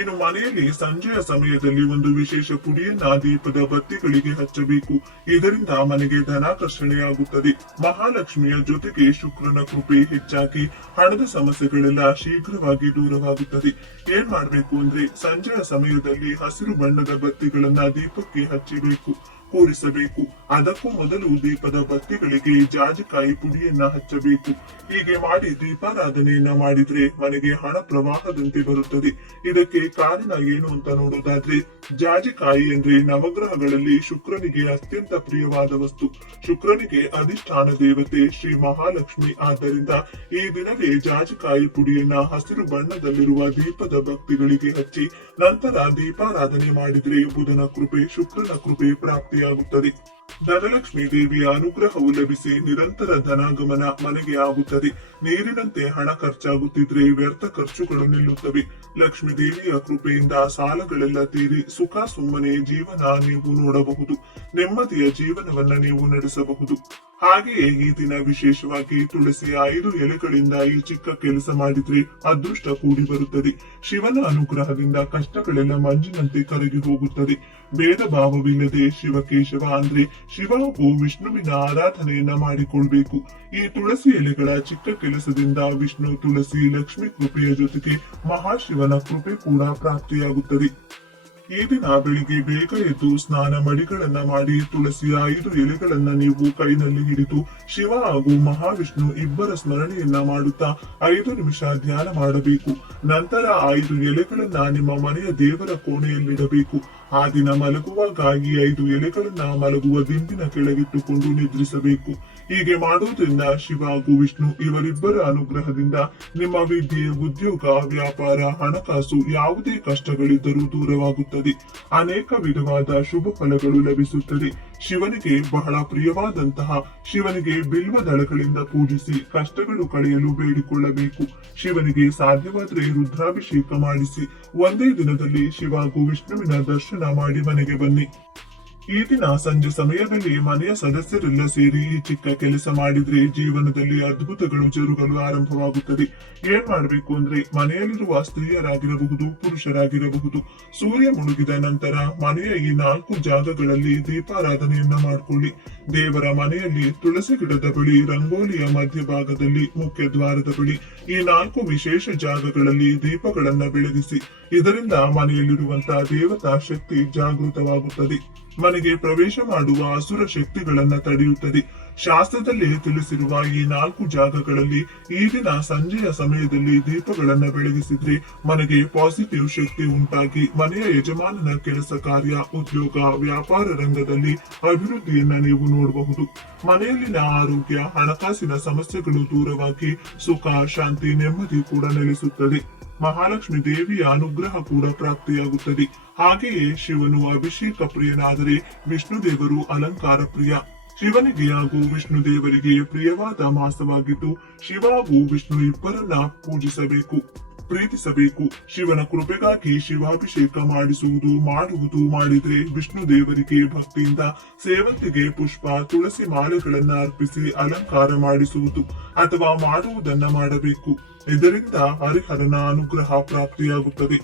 ಇನ್ನು ಮನೆಯಲ್ಲಿ ಸಂಜೆಯ ಸಮಯದಲ್ಲಿ ಒಂದು ವಿಶೇಷ ಪುಡಿಯನ್ನ ದೀಪದ ಬತ್ತಿಗಳಿಗೆ ಹಚ್ಚಬೇಕು. ಇದರಿಂದ ಮನೆಗೆ ಧನಾಕರ್ಷಣೆಯಾಗುತ್ತದೆ. ಮಹಾಲಕ್ಷ್ಮಿಯ ಜೊತೆಗೆ ಶುಕ್ರನ ಕೃಪೆ ಹೆಚ್ಚಾಗಿ ಹಣದ ಸಮಸ್ಯೆಗಳೆಲ್ಲ ಶೀಘ್ರವಾಗಿ ದೂರವಾಗುತ್ತದೆ. ಏನ್ ಮಾಡ್ಬೇಕು ಅಂದ್ರೆ ಸಂಜೆಯ ಸಮಯದಲ್ಲಿ ಹಸಿರು ಬಣ್ಣದ ಬತ್ತಿಗಳನ್ನ ದೀಪಕ್ಕೆ ಹಚ್ಚಬೇಕು, ಕೂರಿಸಬೇಕು. ಅದಕ್ಕೂ ಮೊದಲು ದೀಪದ ಬತ್ತಿಗಳಿಗೆ ಜಾಜಿಕಾಯಿ ಪುಡಿಯನ್ನ ಹಚ್ಚಬೇಕು. ಹೀಗೆ ಮಾಡಿ ದೀಪಾರಾಧನೆಯನ್ನ ಮಾಡಿದ್ರೆ ಮನೆಗೆ ಹಣ ಪ್ರವಾಹದಂತೆ ಬರುತ್ತದೆ. ಇದಕ್ಕೆ ಕಾರಣ ಏನು ಅಂತ ನೋಡೋದಾದ್ರೆ, ಜಾಜಿಕಾಯಿ ಅಂದ್ರೆ ನವಗ್ರಹಗಳಲ್ಲಿ ಶುಕ್ರನಿಗೆ ಅತ್ಯಂತ ಪ್ರಿಯವಾದ ವಸ್ತು. ಶುಕ್ರನಿಗೆ ಅಧಿಷ್ಠಾನ ದೇವತೆ ಶ್ರೀ ಮಹಾಲಕ್ಷ್ಮಿ. ಆದ್ದರಿಂದ ಈ ದಿನವೇ ಜಾಜಿಕಾಯಿ ಪುಡಿಯನ್ನ ಹಸಿರು ಬಣ್ಣದಲ್ಲಿರುವ ದೀಪದ ಭಕ್ತಿಗಳಿಗೆ ಹಚ್ಚಿ ನಂತರ ದೀಪಾರಾಧನೆ ಮಾಡಿದ್ರೆ ಬುಧನ ಕೃಪೆ, ಶುಕ್ರನ ಕೃಪೆ ಪ್ರಾಪ್ತಿಯಾಗುತ್ತದೆ. ಧನಲಕ್ಷ್ಮೀ ದೇವಿಯ ಅನುಗ್ರಹವು ಲಭಿಸಿ ನಿರಂತರ ಧನಾಗಮನ ಮನೆಗೆ ಆಗುತ್ತದೆ. ನೀರಿನಂತೆ ಹಣ ಖರ್ಚಾಗುತ್ತಿದ್ರೆ ವ್ಯರ್ಥ ಖರ್ಚುಗಳು ನಿಲ್ಲುತ್ತವೆ. ಲಕ್ಷ್ಮೀ ದೇವಿಯ ಕೃಪೆಯಿಂದ ಸಾಲಗಳೆಲ್ಲ ತೀರಿ ಸುಖ ಸುಮ್ಮನೆ ಜೀವನ ನೀವು ನೋಡಬಹುದು. ನೆಮ್ಮದಿಯ ಜೀವನವನ್ನ ನೀವು ನಡೆಸಬಹುದು. ಹಾಗೆಯೇ ಈ ದಿನ ವಿಶೇಷವಾಗಿ ತುಳಸಿಯ 5 ಎಲೆಗಳಿಂದ ಈ ಚಿಕ್ಕ ಕೆಲಸ ಮಾಡಿದ್ರೆ ಅದೃಷ್ಟ ಕೂಡಿ ಬರುತ್ತದೆ. ಶಿವನ ಅನುಗ್ರಹದಿಂದ ಕಷ್ಟಗಳೆಲ್ಲ ಮಂಜಿನಂತೆ ಕರಗಿ ಹೋಗುತ್ತದೆ. ಭೇದ ಭಾವವಿಲ್ಲದೆ ಶಿವಕೇಶವ ಅಂದ್ರೆ ಶಿವ ಹಾಗೂ ವಿಷ್ಣುವಿನ ಆರಾಧನೆಯನ್ನ ಮಾಡಿಕೊಳ್ಬೇಕು. ಈ ತುಳಸಿ ಎಲೆಗಳ ಚಿಕ್ಕ ಕೆಲಸದಿಂದ ವಿಷ್ಣು, ತುಳಸಿ, ಲಕ್ಷ್ಮೀ ಕೃಪೆಯ ಜೊತೆಗೆ ಮಹಾಶಿವನ ಕೃಪೆ ಕೂಡ ಪ್ರಾಪ್ತಿಯಾಗುತ್ತದೆ. ಈ ದಿನ ಬೆಳಿಗ್ಗೆ ಬೇಗ ಎದ್ದು ಸ್ನಾನ ಮಡಿಗಳನ್ನ ಮಾಡಿ ತುಳಸಿಯ 5 ಎಲೆಗಳನ್ನ ನೀವು ಕೈನಲ್ಲಿ ಹಿಡಿದು ಶಿವ ಹಾಗೂ ಮಹಾವಿಷ್ಣು ಇಬ್ಬರ ಸ್ಮರಣೆಯನ್ನ ಮಾಡುತ್ತಾ 5 ನಿಮಿಷ ಧ್ಯಾನ ಮಾಡಬೇಕು. ನಂತರ 5 ಎಲೆಗಳನ್ನ ನಿಮ್ಮ ಮನೆಯ ದೇವರ ಕೋಣೆಯಲ್ಲಿಡಬೇಕು. ಆ ದಿನ ಮಲಗುವಾಗ ಈ 5 ಎಲೆಗಳನ್ನ ಮಲಗುವ ದಿಂಬಿನ ಕೆಳಗಿಟ್ಟುಕೊಂಡು ನಿದ್ರಿಸಬೇಕು. ಹೀಗೆ ಮಾಡುವುದರಿಂದ ಶಿವ ಹಾಗೂ ವಿಷ್ಣು ಇವರಿಬ್ಬರ ಅನುಗ್ರಹದಿಂದ ನಿಮ್ಮ ವಿದ್ಯೆ, ಉದ್ಯೋಗ, ವ್ಯಾಪಾರ, ಹಣಕಾಸು ಯಾವುದೇ ಕಷ್ಟಗಳಿದ್ದರೂ ದೂರವಾಗುತ್ತದೆ. ಅನೇಕ ವಿಧವಾದ ಶುಭ ಫಲಗಳು ಲಭಿಸುತ್ತದೆ. ಶಿವನಿಗೆ ಬಹಳ ಪ್ರಿಯವಾದಂತಹ ಶಿವನಿಗೆ ಬಿಲ್ವ ದಳಗಳಿಂದ ಪೂಜಿಸಿ ಕಷ್ಟಗಳು ಕಳೆಯಲು ಬೇಡಿಕೊಳ್ಳಬೇಕು. ಶಿವನಿಗೆ ಸಾಧ್ಯವಾದರೆ ರುದ್ರಾಭಿಷೇಕ ಮಾಡಿಸಿ ಒಂದೇ ದಿನದಲ್ಲಿ ಶಿವ ಹಾಗೂ ವಿಷ್ಣುವಿನ ದರ್ಶನ ಮಾಡಿ ಮನೆಗೆ ಬನ್ನಿ. ಈ ದಿನ ಸಂಜೆ ಸಮಯದಲ್ಲಿ ಮನೆಯ ಸದಸ್ಯರೆಲ್ಲ ಸೇರಿ ಈ ಚಿಕ್ಕ ಕೆಲಸ ಮಾಡಿದ್ರೆ ಜೀವನದಲ್ಲಿ ಅದ್ಭುತಗಳು ಜರುಗಲು ಆರಂಭವಾಗುತ್ತದೆ. ಏನ್ ಮಾಡ್ಬೇಕು ಅಂದ್ರೆ ಮನೆಯಲ್ಲಿರುವ ಸ್ತ್ರೀಯರಾಗಿರಬಹುದು, ಪುರುಷರಾಗಿರಬಹುದು, ಸೂರ್ಯ ಮುಳುಗಿದ ನಂತರ ಮನೆಯ ಈ 4 ಜಾಗಗಳಲ್ಲಿ ದೀಪಾರಾಧನೆಯನ್ನ ಮಾಡಿಕೊಳ್ಳಿ. ದೇವರ ಮನೆಯಲ್ಲಿ ತುಳಸಿ ಗಿಡದ ಬಳಿ, ರಂಗೋಲಿಯ ಮಧ್ಯಭಾಗದಲ್ಲಿ, ಮುಖ್ಯ ದ್ವಾರದ ಬಳಿ ಈ 4 ವಿಶೇಷ ಜಾಗಗಳಲ್ಲಿ ದೀಪಗಳನ್ನ ಬೆಳಗಿಸಿ. ಇದರಿಂದ ಮನೆಯಲ್ಲಿರುವಂತಹ ದೇವತಾ ಶಕ್ತಿ ಜಾಗೃತವಾಗುತ್ತದೆ. ಮನೆಗೆ ಪ್ರವೇಶ ಮಾಡುವ ಅಸುರ ಶಕ್ತಿಗಳನ್ನ ತಡೆಯುತ್ತದೆ. ಶಾಸ್ತ್ರದಲ್ಲಿ ತಿಳಿಸಿರುವ ಈ 4 ಜಾಗಗಳಲ್ಲಿ ಈ ದಿನ ಸಂಜೆಯ ಸಮಯದಲ್ಲಿ ದೀಪಗಳನ್ನ ಬೆಳಗಿಸಿದ್ರೆ ಮನೆಗೆ ಪಾಸಿಟಿವ್ ಶಕ್ತಿ ಉಂಟಾಗಿ ಮನೆಯ ಯಜಮಾನನ ಕೆಲಸ ಕಾರ್ಯ, ಉದ್ಯೋಗ, ವ್ಯಾಪಾರ ರಂಗದಲ್ಲಿ ಅಭಿವೃದ್ಧಿಯನ್ನ ನೀವು ನೋಡಬಹುದು. ಮನೆಯಲ್ಲಿನ ಆರೋಗ್ಯ, ಹಣಕಾಸಿನ ಸಮಸ್ಯೆಗಳು ದೂರವಾಗಿ ಸುಖ, ಶಾಂತಿ, ನೆಮ್ಮದಿ ಕೂಡ ನೆಲೆಸುತ್ತದೆ. ಮಹಾಲಕ್ಷ್ಮಿ ದೇವಿಯ ಅನುಗ್ರಹ ಕೂಡ ಪ್ರಾಪ್ತಿಯಾಗುತ್ತದೆ. ಹಾಗೆಯೇ ಶಿವನು ಅಭಿಷೇಕ ಪ್ರಿಯನಾದರೆ ವಿಷ್ಣು ದೇವರು ಅಲಂಕಾರ ಪ್ರಿಯ. ಶಿವನಿಗೆ ಹಾಗೂ ವಿಷ್ಣು ದೇವರಿಗೆ ಪ್ರಿಯವಾದ ಮಾಸವಾಗಿದ್ದು ಶಿವ ಹಾಗೂ ವಿಷ್ಣು ಇಬ್ಬರನ್ನ ಪೂಜಿಸಬೇಕು, ಪ್ರೀತಿಸಬೇಕು. ಶಿವನ ಕೃಪೆಗಾಗಿ ಶಿವಾಭಿಷೇಕ ಮಾಡುವುದು ಮಾಡಿದ್ರೆ ವಿಷ್ಣು ದೇವರಿಗೆ ಭಕ್ತಿಯಿಂದ ಸೇವಂತಿಗೆ ಪುಷ್ಪ, ತುಳಸಿ ಮಾಲೆಗಳನ್ನ ಅರ್ಪಿಸಿ ಅಲಂಕಾರ ಮಾಡಿಸುವುದು ಅಥವಾ ಮಾಡುವುದನ್ನ ಮಾಡಬೇಕು. ಇದರಿಂದ ಹರಿಹರನ ಅನುಗ್ರಹ ಪ್ರಾಪ್ತಿಯಾಗುತ್ತದೆ.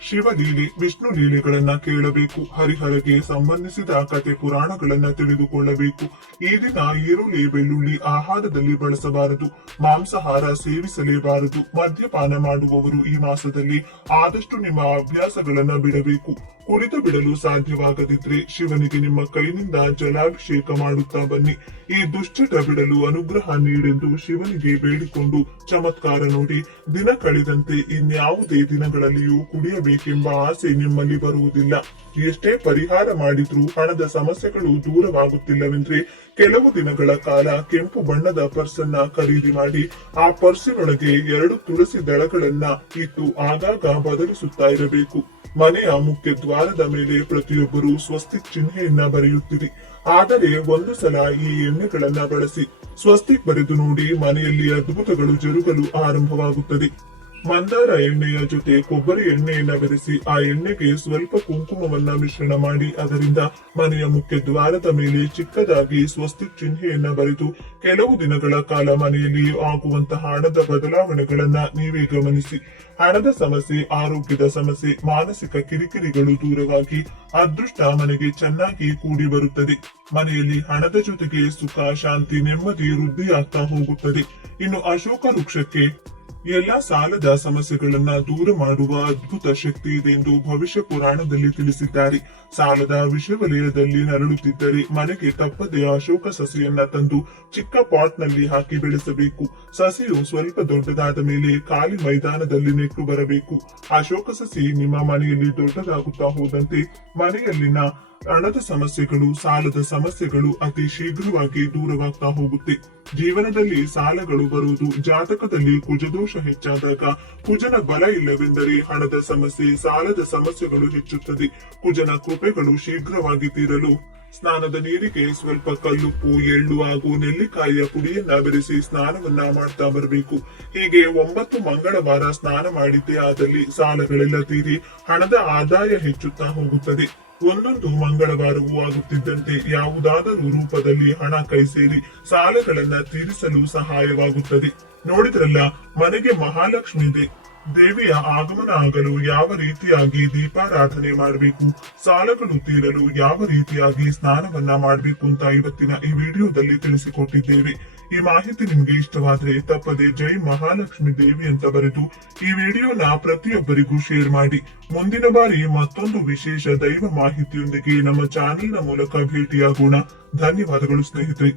ಶಿವಲೀಲೆ, ವಿಷ್ಣು ಲೀಲೆಗಳನ್ನ ಕೇಳಬೇಕು. ಹರಿಹರಗೆ ಸಂಬಂಧಿಸಿದ ಕತೆ ಪುರಾಣಗಳನ್ನ ತಿಳಿದುಕೊಳ್ಳಬೇಕು. ಈ ದಿನ ಈರುಳ್ಳಿ, ಬೆಳ್ಳುಳ್ಳಿ ಆಹಾರದಲ್ಲಿ ಬಳಸಬಾರದು. ಮಾಂಸಾಹಾರ ಸೇವಿಸಲೇಬಾರದು. ಮದ್ಯಪಾನ ಮಾಡುವವರು ಈ ಮಾಸದಲ್ಲಿ ಆದಷ್ಟು ನಿಮ್ಮ ಅಭ್ಯಾಸಗಳನ್ನ ಬಿಡಬೇಕು. ಕುಡಿದು ಬಿಡಲು ಸಾಧ್ಯವಾಗದಿದ್ರೆ ಶಿವನಿಗೆ ನಿಮ್ಮ ಕೈನಿಂದ ಜಲಾಭಿಷೇಕ ಮಾಡುತ್ತಾ ಬನ್ನಿ. ಈ ದುಶ್ಚಟ ಬಿಡಲು ಅನುಗ್ರಹ ನೀಡೆಂದು ಶಿವನಿಗೆ ಬೇಡಿಕೊಂಡು ಚಮತ್ಕಾರ ನೋಡಿ. ದಿನ ಕಳೆದಂತೆ ಇನ್ಯಾವುದೇ ದಿನಗಳಲ್ಲಿಯೂ ಕುಡಿಯಬೇಕೆಂಬ ಆಸೆ ನಿಮ್ಮಲ್ಲಿ ಬರುವುದಿಲ್ಲ. ಎಷ್ಟೇ ಪರಿಹಾರ ಮಾಡಿದ್ರೂ ಹಣದ ಸಮಸ್ಯೆಗಳು ದೂರವಾಗುತ್ತಿಲ್ಲವೆಂದ್ರೆ ಕೆಲವು ದಿನಗಳ ಕಾಲ ಕೆಂಪು ಬಣ್ಣದ ಪರ್ಸನ್ನ ಖರೀದಿ ಮಾಡಿ ಆ ಪರ್ಸಿನೊಳಗೆ 2 ತುಳಸಿ ದಳಗಳನ್ನ ಇಟ್ಟು ಆಗಾಗ ಬದಲಿಸುತ್ತಾ ಇರಬೇಕು. ಮನೆಯ ಮುಖ್ಯ ದ್ವಾರದ ಮೇಲೆ ಪ್ರತಿಯೊಬ್ಬರು ಸ್ವಸ್ತಿಕ್ ಚಿಹ್ನೆಯನ್ನ ಬರೆಯುತ್ತಿರಿ. ಆದರೆ ಒಂದು ಸಲ ಈ ಎಣ್ಣೆಗಳನ್ನ ಬಳಸಿ ಸ್ವಸ್ತಿಕ್ ಬರೆದು ನೋಡಿ, ಮನೆಯಲ್ಲಿ ಅದ್ಭುತಗಳು ಜರುಗಲು ಆರಂಭವಾಗುತ್ತದೆ. ಮಂದಾರ ಎಣ್ಣೆಯ ಜೊತೆ ಕೊಬ್ಬರಿ ಎಣ್ಣೆಯನ್ನ ಬೆರೆಸಿ ಆ ಎಣ್ಣೆಗೆ ಸ್ವಲ್ಪ ಕುಂಕುಮವನ್ನ ಮಿಶ್ರಣ ಮಾಡಿ ಅದರಿಂದ ಮನೆಯ ಮುಖ್ಯ ದ್ವಾರದ ಮೇಲೆ ಚಿಕ್ಕದಾಗಿ ಸ್ವಸ್ತಿಕ್ ಚಿಹ್ನೆಯನ್ನ ಬರೆದು ಕೆಲವು ದಿನಗಳ ಕಾಲ ಮನೆಯಲ್ಲಿ ಆಗುವಂತಹ ಹಣದ ಬದಲಾವಣೆಗಳನ್ನ ನೀವೇ ಗಮನಿಸಿ. ಹಣದ ಸಮಸ್ಯೆ, ಆರೋಗ್ಯದ ಸಮಸ್ಯೆ, ಮಾನಸಿಕ ಕಿರಿಕಿರಿಗಳು ದೂರವಾಗಿ ಅದೃಷ್ಟ ಮನೆಗೆ ಚೆನ್ನಾಗಿ ಕೂಡಿ ಬರುತ್ತದೆ. ಮನೆಯಲ್ಲಿ ಹಣದ ಜೊತೆಗೆ ಸುಖ, ಶಾಂತಿ, ನೆಮ್ಮದಿ ವೃದ್ಧಿಯಾಗ್ತಾ ಹೋಗುತ್ತದೆ. ಇನ್ನು ಅಶೋಕ ವೃಕ್ಷಕ್ಕೆ ಎಲ್ಲಾ ಸಾಲದ ಸಮಸ್ಯೆಗಳನ್ನ ದೂರ ಮಾಡುವ ಅದ್ಭುತ ಶಕ್ತಿ ಇದೆ ಎಂದು ಭವಿಷ್ಯ ಪುರಾಣದಲ್ಲಿ ತಿಳಿಸಿದ್ದಾರೆ. ಸಾಲದ ವಿಷವಲಯದಲ್ಲಿ ನರಳುತ್ತಿದ್ದರೆ ಮನೆಗೆ ತಪ್ಪದೆ ಅಶೋಕ ಸಸಿಯನ್ನ ತಂದು ಚಿಕ್ಕ ಪಾಟ್ ನಲ್ಲಿ ಹಾಕಿ ಬೆಳೆಸಬೇಕು. ಸಸಿಯು ಸ್ವಲ್ಪ ದೊಡ್ಡದಾದ ಮೇಲೆ ಖಾಲಿ ಮೈದಾನದಲ್ಲಿ ನೆಟ್ಟು ಬರಬೇಕು. ಅಶೋಕ ಸಸಿ ನಿಮ್ಮ ಮನೆಯಲ್ಲಿ ದೊಡ್ಡದಾಗುತ್ತಾ ಹೋದಂತೆ ಮನೆಯಲ್ಲಿನ ಹಣದ ಸಮಸ್ಯೆಗಳು, ಸಾಲದ ಸಮಸ್ಯೆಗಳು ಅತಿ ಶೀಘ್ರವಾಗಿ ದೂರವಾಗ್ತಾ ಹೋಗುತ್ತೆ. ಜೀವನದಲ್ಲಿ ಸಾಲಗಳು ಬರುವುದು ಜಾತಕದಲ್ಲಿ ಕುಜದೋಷ ಹೆಚ್ಚಾದಾಗ. ಕುಜನ ಬಲ ಇಲ್ಲವೆಂದರೆ ಹಣದ ಸಮಸ್ಯೆ, ಸಾಲದ ಸಮಸ್ಯೆಗಳು ಹೆಚ್ಚುತ್ತದೆ. ಕುಜನ ಕೃಪೆಗಳು ಶೀಘ್ರವಾಗಿ ತೀರಲು ಸ್ನಾನದ ನೀರಿಗೆ ಸ್ವಲ್ಪ ಕಲ್ಲುಪ್ಪು, ಎಳ್ಳು ಹಾಗೂ ನೆಲ್ಲಿಕಾಯಿಯ ಪುಡಿಯನ್ನ ಬೆರೆಸಿ ಸ್ನಾನವನ್ನ ಮಾಡ್ತಾ ಬರಬೇಕು. ಹೀಗೆ 9 ಮಂಗಳವಾರ ಸ್ನಾನ ಮಾಡಿದ್ದೇ ಆದಲ್ಲಿ ಸಾಲಗಳೆಲ್ಲ ತೀರಿ ಹಣದ ಆದಾಯ ಹೆಚ್ಚುತ್ತಾ ಹೋಗುತ್ತದೆ. ಒಂದೊಂದು ಮಂಗಳವಾರವೂ ಆಗುತ್ತಿದ್ದಂತೆ ಯಾವುದಾದರೂ ರೂಪದಲ್ಲಿ ಹಣ ಕೈ ಸೇರಿ ಸಾಲಗಳನ್ನ ತೀರಿಸಲು ಸಹಾಯವಾಗುತ್ತದೆ. ನೋಡಿದ್ರಲ್ಲ, ಮನೆಗೆ ಮಹಾಲಕ್ಷ್ಮಿ ದೇವಿಯ ಆಗಮನ ಆಗಲು ಯಾವ ರೀತಿಯಾಗಿ ದೀಪಾರಾಧನೆ ಮಾಡಬೇಕು, ಸಾಲಗಳು ತೀರಲು ಯಾವ ರೀತಿಯಾಗಿ ಸ್ನಾನವನ್ನ ಮಾಡಬೇಕು ಅಂತ ಇವತ್ತಿನ ಈ ವಿಡಿಯೋದಲ್ಲಿ ತಿಳಿಸಿಕೊಟ್ಟಿದ್ದೇವೆ. ಈ ಮಾಹಿತಿ ನಿಮ್ಗೆ ಇಷ್ಟವಾದ್ರೆ ತಪ್ಪದೆ ಜೈ ಮಹಾಲಕ್ಷ್ಮಿ ದೇವಿ ಅಂತ ಬರೆದು ಈ ವಿಡಿಯೋನ ಪ್ರತಿಯೊಬ್ಬರಿಗೂ ಶೇರ್ ಮಾಡಿ. ಮುಂದಿನ ಬಾರಿ ಮತ್ತೊಂದು ವಿಶೇಷ ದೈವ ಮಾಹಿತಿಯೊಂದಿಗೆ ನಮ್ಮ ಚಾನೆಲ್ನ ಮೂಲಕ ಭೇಟಿಯಾಗೋಣ. ಧನ್ಯವಾದಗಳು ಸ್ನೇಹಿತರೆ.